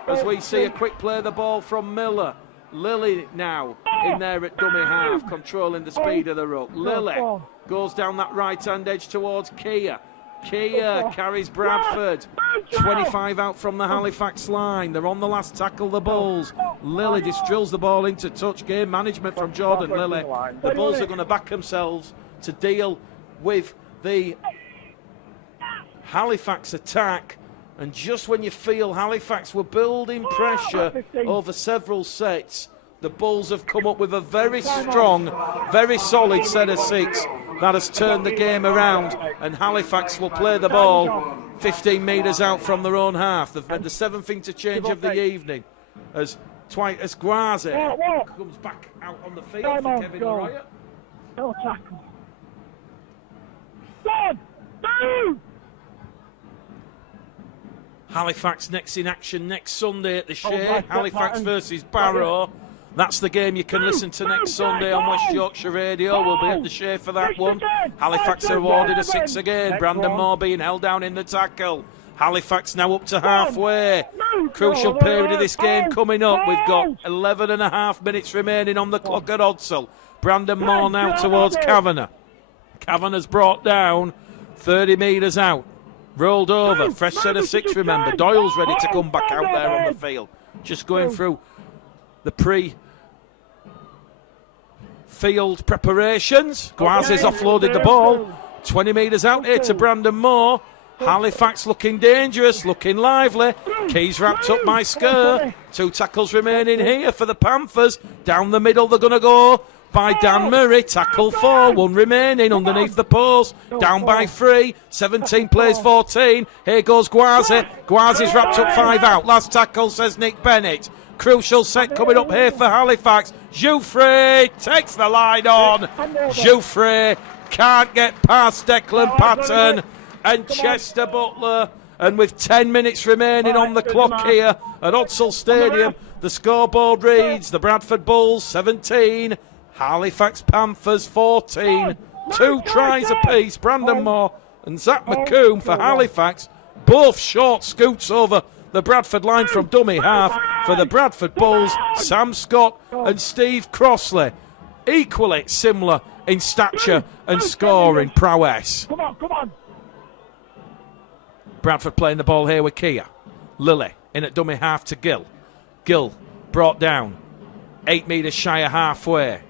as we see a quick play of the ball from Miller. Lilly now in there at dummy half, controlling the speed of the ruck. Lilly goes down that right-hand edge towards Kia. Kia carries Bradford. 25 out from the Halifax line. They're on the last tackle, the Bulls. Lilly just drills the ball into touch. Game management from Jordan Lilly. The Bulls are going to back themselves to deal with the Halifax attack. And just when you feel Halifax were building pressure over several sets, the Bulls have come up with a very strong, very solid set of 6 that has turned the game around, and Halifax will play the ball 15 metres out from their own half. They've made the 7th interchange of the evening as Guaze comes back out on the field for Kevin Arroyo. No tackle. Halifax next in action next Sunday at the Shea. Halifax versus Barrow. That's the game you can listen to next Sunday on West Yorkshire Radio. We'll be at the Shea for that one. Halifax are awarded a 6 again. Brandon Moore being held down in the tackle. Halifax now up to halfway. Crucial period of this game coming up. We've got 11 and a half minutes remaining on the clock at Odsall. Brandon Moore now towards Kavanagh. Kavanagh's brought down 30 metres out. Rolled over. Fresh set of 6, remember. Doyle's ready to come back out there on the field. Just going through the pre-field preparations. Guaze's offloaded the ball. 20 metres out here to Brandon Moore. Halifax looking dangerous, looking lively. Keys wrapped up by Skur. 2 tackles remaining here for the Panthers. Down the middle they're going to go. by Dan Murray. Tackle 4, 1 remaining underneath the post. Down by 3. 17 plays 14. Here goes Gwazi. Gwazi's wrapped up 5 out. Last tackle, says Nick Bennett. Crucial set coming up here for Halifax. Jouffre takes the line on. Jouffre can't get past Declan Patton and Chester Butler. And with 10 minutes remaining on the clock here at Odsal Stadium, the scoreboard reads the Bradford Bulls 17, Halifax Panthers 14. 2 tries apiece. Brandon Moore and Zach McComb for Halifax. Both short scoots over the Bradford line from dummy half for the Bradford Bulls. Sam Scott and Steve Crossley, equally similar in stature and scoring prowess. Come on. Bradford playing the ball here with Kia. Lilly in at dummy half to Gill. Gill brought down. 8 metres shy of halfway.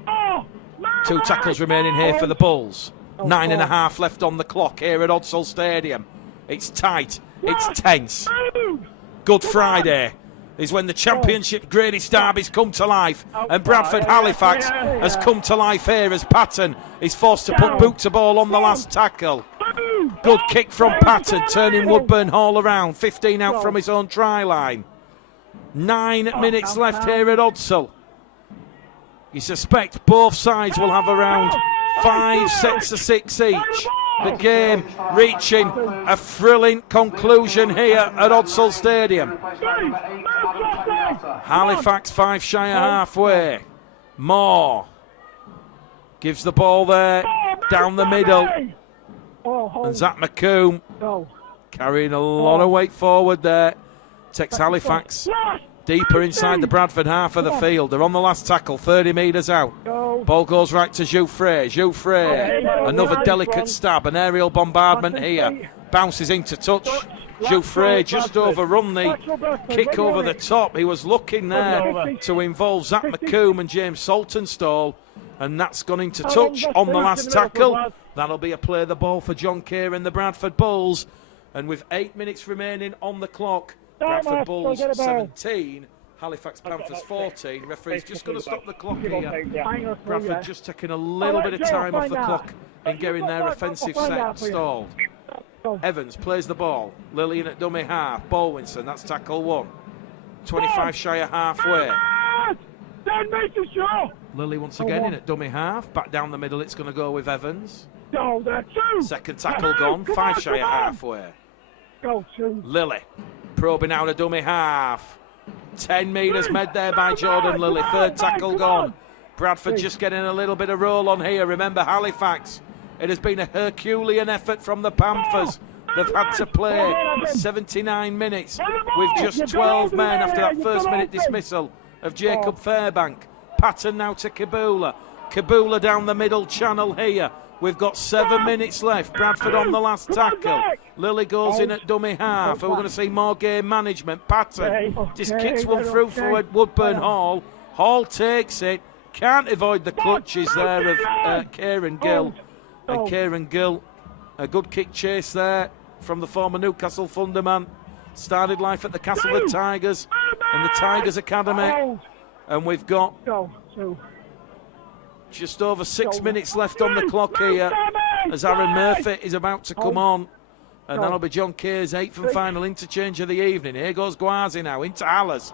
2 tackles remaining here for the Bulls. 9.5 left on the clock here at Odsal Stadium. It's tight. It's tense. Good Friday is when the Championship greatest derbies come to life, and Bradford Halifax has come to life here as Patton is forced to put boot to ball on the last tackle. Good kick from Patton, turning Woodburn Hall around. 15 out from his own try line. 9 minutes left here at Odsal. You suspect both sides will have around 5 sets of 6 each. The game reaching a thrilling conclusion here at Odsal Stadium. Halifax 5 shy of halfway. Moore gives the ball there down the middle. And Zach McComb carrying a lot of weight forward there. Takes Halifax deeper inside the Bradford half of the field. They're on the last tackle, 30 metres out. Ball goes right to Jouffre. Jouffre, another delicate stab, an aerial bombardment here. Bounces into touch. Jouffre just overrun the kick over the top. He was looking there to involve Zach McComb and James Saltonstall, and that's gone into touch on the last tackle. That'll be a play the ball for John Keir and the Bradford Bulls. And with 8 minutes remaining on the clock, Bradford Bulls 17, Halifax Panthers 14. Referee's just going to stop the clock here. Bradford just taking a little bit of time off the clock in getting their offensive set stalled. Evans plays the ball. Lillian at dummy half. Bolwinson, that's tackle 1. 25 shy of halfway. Lilly once again in at dummy half. Back down the middle, it's going to go with Evans. Second tackle gone. 5 shy of halfway. Lilly probing out a dummy half. 10 metres made there by Jordan Lilly. Third tackle gone. Bradford just getting a little bit of roll on here. Remember Halifax, it has been a Herculean effort from the Panthers. They've had to play 79 minutes with just 12 men after that first minute dismissal of Jacob Fairbank. Patton now to Kabula. Kabula down the middle channel here. We've got 7 minutes left. Bradford on the last tackle. Lilly goes in at dummy half. We're going to see more game management. Patton just kicks one through for Woodburn Hall. Hall takes it. Can't avoid the clutches there of Kieran Gill. And Kieran Gill, a good kick chase there from the former Newcastle Thunderman. Started life at the Castleford Tigers and the Tigers Academy. And we've got just over 6 minutes left on the clock here as Aaron Murphy is about to come on. And that'll be John Keir's 8th and final interchange of the evening. Here goes Gwazi now into Allers.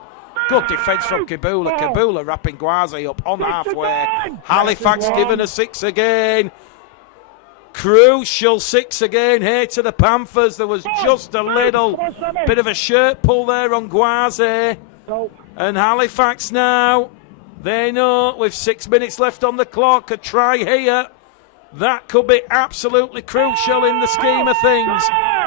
Good defence from Kabula. Kabula wrapping Gwazi up on halfway. Halifax given a 6 again. Crucial 6 again here to the Panthers. There was just a little bit of a shirt pull there on Gwazi. And Halifax now, they know with 6 minutes left on the clock, a try here. That could be absolutely crucial in the scheme of things.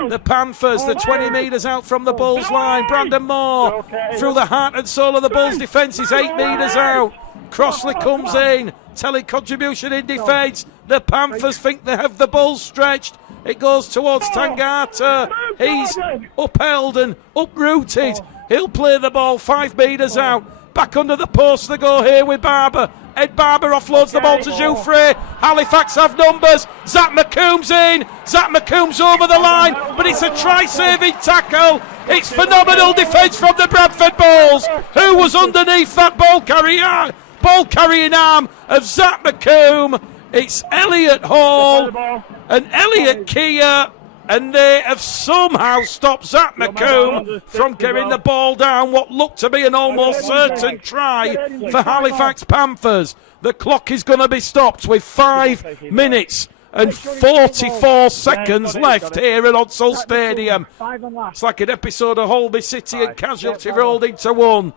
The Panthers, the 20 metres out from the Bulls line. Brandon Moore through the heart and soul of the Bulls defence is 8 metres out. Crossley comes in, telling contribution in defence. The Panthers think they have the Bulls stretched. It goes towards Tangata. He's upheld and uprooted. He'll play the ball 5 metres out. Back under the post they go here with Barber. Ed Barber offloads the ball to Jouffre. Halifax have numbers. Zach McComb's in. Zach McComb's over the line, but it's a try-saving tackle. It's phenomenal defence from the Bradford Bulls. Who was underneath that ball carrier? ball carrying arm of Zach McComb. It's Elliot Hall and Elliot Keir, and they have somehow stopped Zach McComb from getting the ball down. What looked to be an almost certain try for Halifax Panthers. The clock is going to be stopped with 5 minutes and 44 seconds left here at Odsal Stadium. It's like an episode of Holby City and Casualty rolled into one.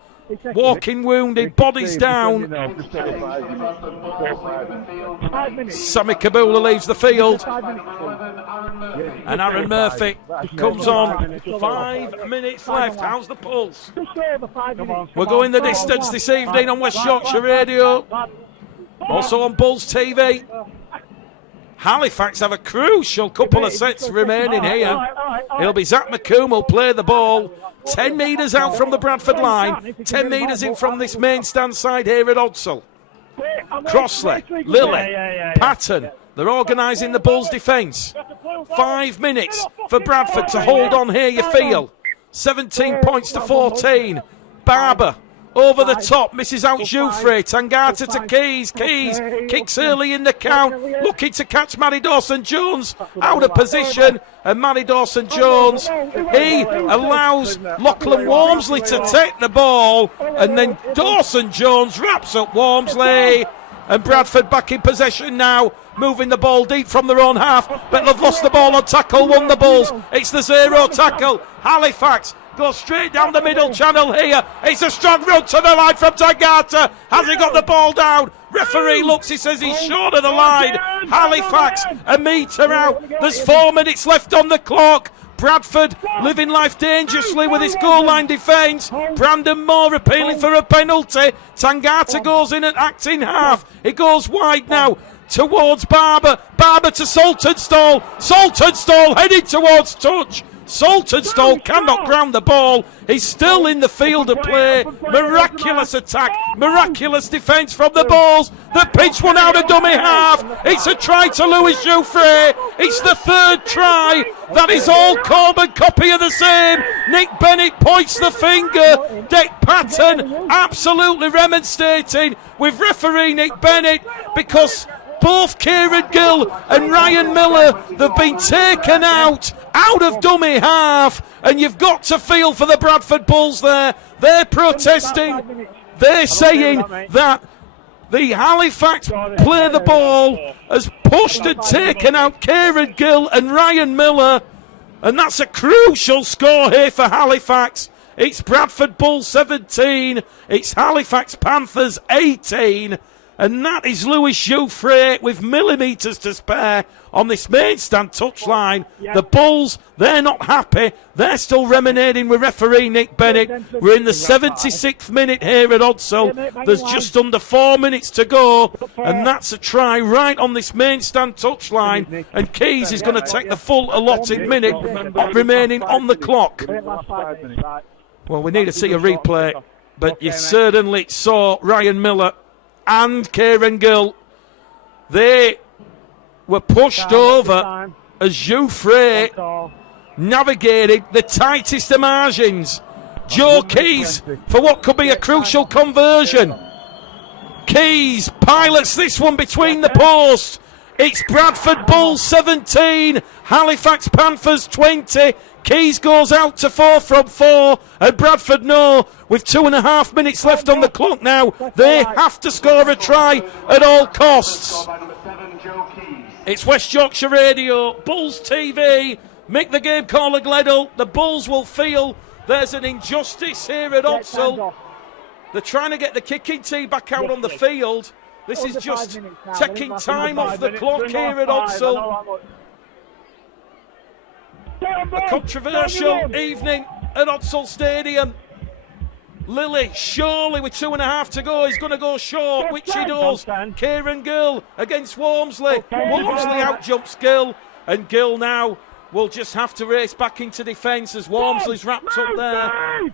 Walking wounded, bodies down. Sammy Kabula leaves the field. And Aaron Murphy comes on. 5 minutes left. How's the pulse? We're going the distance this evening on West Yorkshire Radio. Also on Bulls TV. Halifax have a crucial couple of sets remaining here. It'll be Zach McComb who'll play the ball 10 metres out from the Bradford line, 10 metres in from this main stand side here at Odsal. Crossley, Lilly, Patton, they're organising the Bulls' defence. 5 minutes for Bradford to hold on here, you feel. 17 points to 14. Barber over the top, misses out Jouffre. Tangata to Keys. Keys kicks early in the count, looking to catch Matty Dawson-Jones out of position. And Matty Dawson-Jones, he allows Lachlan Walmsley to take the ball. And then Dawson-Jones wraps up Walmsley. And Bradford back in possession now, moving the ball deep from their own half. But they've lost the ball on tackle, won the Bulls. It's the 0 tackle. Halifax goes straight down the middle channel here. It's a strong run to the line from Tangata. Has he got the ball down? Referee looks, he says he's short of the line. Halifax a metre out. There's 4 minutes left on the clock. Bradford living life dangerously with his goal line defence. Brandon Moore appealing for a penalty. Tangata goes in at acting half. He goes wide now towards Barber. Barber to Saltonstall. Saltonstall heading towards touch. Saltonstall cannot ground the ball. He's still in the field of play. Miraculous attack, miraculous defence from the Bulls. The pitch one out of dummy half. It's a try to Louis Jouffre. It's the 3rd try. That is all carbon copy of the same. Nick Bennett points the finger. Dick Patton absolutely remonstrating with referee Nick Bennett because both Kieran Gill and Ryan Miller, they've been taken out of dummy half, and you've got to feel for the Bradford Bulls there. They're protesting. They're saying that the Halifax play the ball has pushed and taken out Kieran Gill and Ryan Miller, and that's a crucial score here for Halifax. It's Bradford Bulls 17, it's Halifax Panthers 18. And that is Louis Jouffre with millimetres to spare on this main stand touchline. The Bulls, they're not happy. They're still reminating with referee Nick Bennett. We're in the 76th minute here at Odsal. There's just under 4 minutes to go. And that's a try right on this main stand touchline. And Keys is going to take the full allotted minute remaining on the clock. Well, we need to see a replay. But you certainly saw Ryan Miller and Kieran Gill. They were pushed over as Jouffre navigated the tightest of margins. Joe Keys for what could be a crucial conversion. Keys pilots this one between the posts. It's Bradford Bulls 17, Halifax Panthers 20. Keys goes out to 4 from 4, and Bradford know with 2.5 minutes left on the clock now, they have to score a try at all costs. It's West Yorkshire Radio, Bulls TV, Mick the Game Caller Gleddle. The Bulls will feel there's an injustice here at Odsal. They're trying to get the kicking team back out on the field. This is just taking time off the clock here at Odsal. A controversial evening at Odsal Stadium. Lilly, surely with 2.5 to go, he's going to go short, which he does. Kieran Gill against Walmsley. Walmsley out-jumps Gill, and Gill now will just have to race back into defence as Walmsley's wrapped up there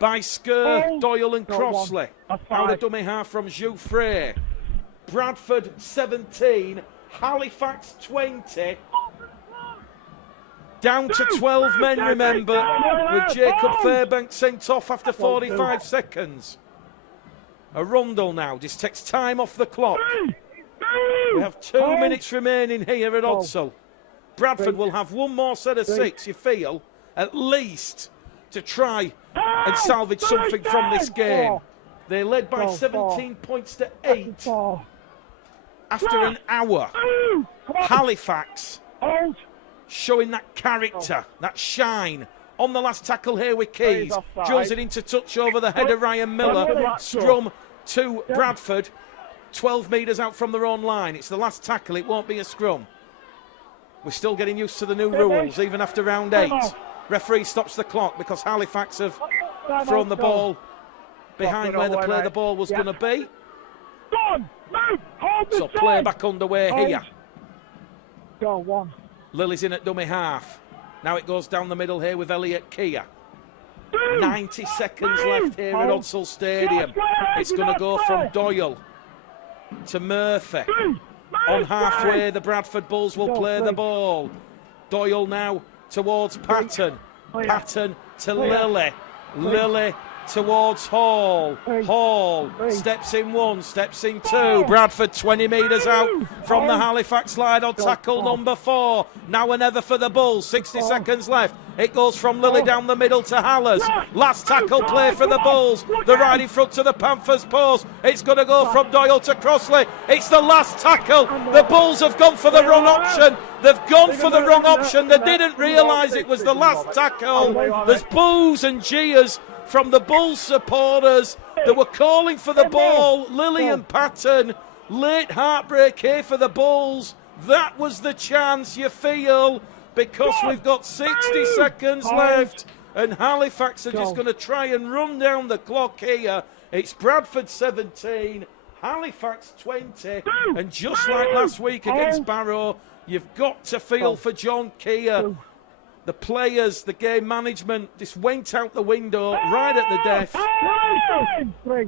by Skur, Doyle and Crossley. Out of dummy half from Jouffre. Bradford 17, Halifax 20. Down to 12 men, remember, with Jacob Fairbank sent off after 45 seconds. Arundel now just takes time off the clock. We have 2 minutes remaining here at Odsal. Bradford will have one more set of 6, you feel, at least, to try and salvage something from this game. They led by 17 points to 8 after an hour. Halifax showing that character, that shine. On the last tackle here with Keys. Drills it into touch over the head of Ryan Miller. Scrum to Bradford. 12 metres out from their own line. It's the last tackle. It won't be a scrum. We're still getting used to the new rules, even after round 8. Referee stops the clock because Halifax have thrown the ball behind where the play the ball was going to be. So play back underway here. Lily's in at dummy half. Now it goes down the middle here with Elliot Keir. 90 seconds left here at Odsal Stadium. It's going to go from Doyle to Murphy. On halfway, the Bradford Bulls will play the ball. Doyle now towards Patton. Patton to Lily. Lily towards Hall. Hall steps in 1, steps in 2. Bradford 20 metres out from the Halifax line on tackle number 4. Now or never for the Bulls. 60 seconds left. It goes from Lily down the middle to Hallers. Last tackle play for the Bulls. They're right in front to the Panthers post. It's going to go from Doyle to Crossley. It's the last tackle. The Bulls have gone for the wrong option. They've gone for the wrong option. They didn't realise it was the last tackle. There's boos and jeers from the Bulls supporters that were calling for the ball. Lily and Patton, late heartbreak here for the Bulls. That was the chance, you feel, because we've got 60 seconds left and Halifax are just going to try and run down the clock here. It's Bradford 17, Halifax 20, and just like last week against Barrow, you've got to feel for John Keir. The players, the game management just went out the window right at the death.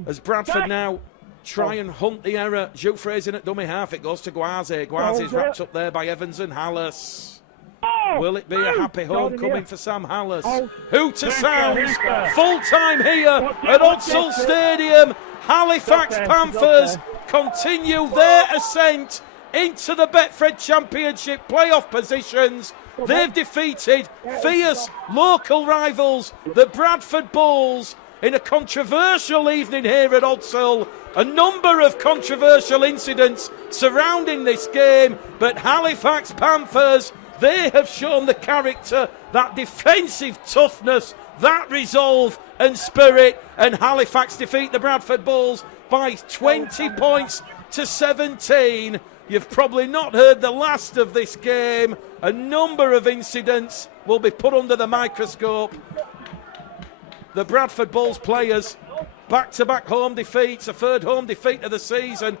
As Bradford now try and hunt the error. Jules Fraser at dummy half. It goes to Gwazi. Gwazi's wrapped up there by Evans and Hallis. Will it be a happy homecoming for Sam Hallis? Hooter sounds. Full time here at Odsal Stadium. Halifax Panthers continue their ascent into the Betfred Championship playoff positions. They've defeated fierce local rivals, the Bradford Bulls, in a controversial evening here at Odsal. A number of controversial incidents surrounding this game, but Halifax Panthers, they have shown the character, that defensive toughness, that resolve and spirit, and Halifax defeat the Bradford Bulls by 20 points to 17. You've probably not heard the last of this game. A number of incidents will be put under the microscope. The Bradford Bulls players, back-to-back home defeats, a third home defeat of the season.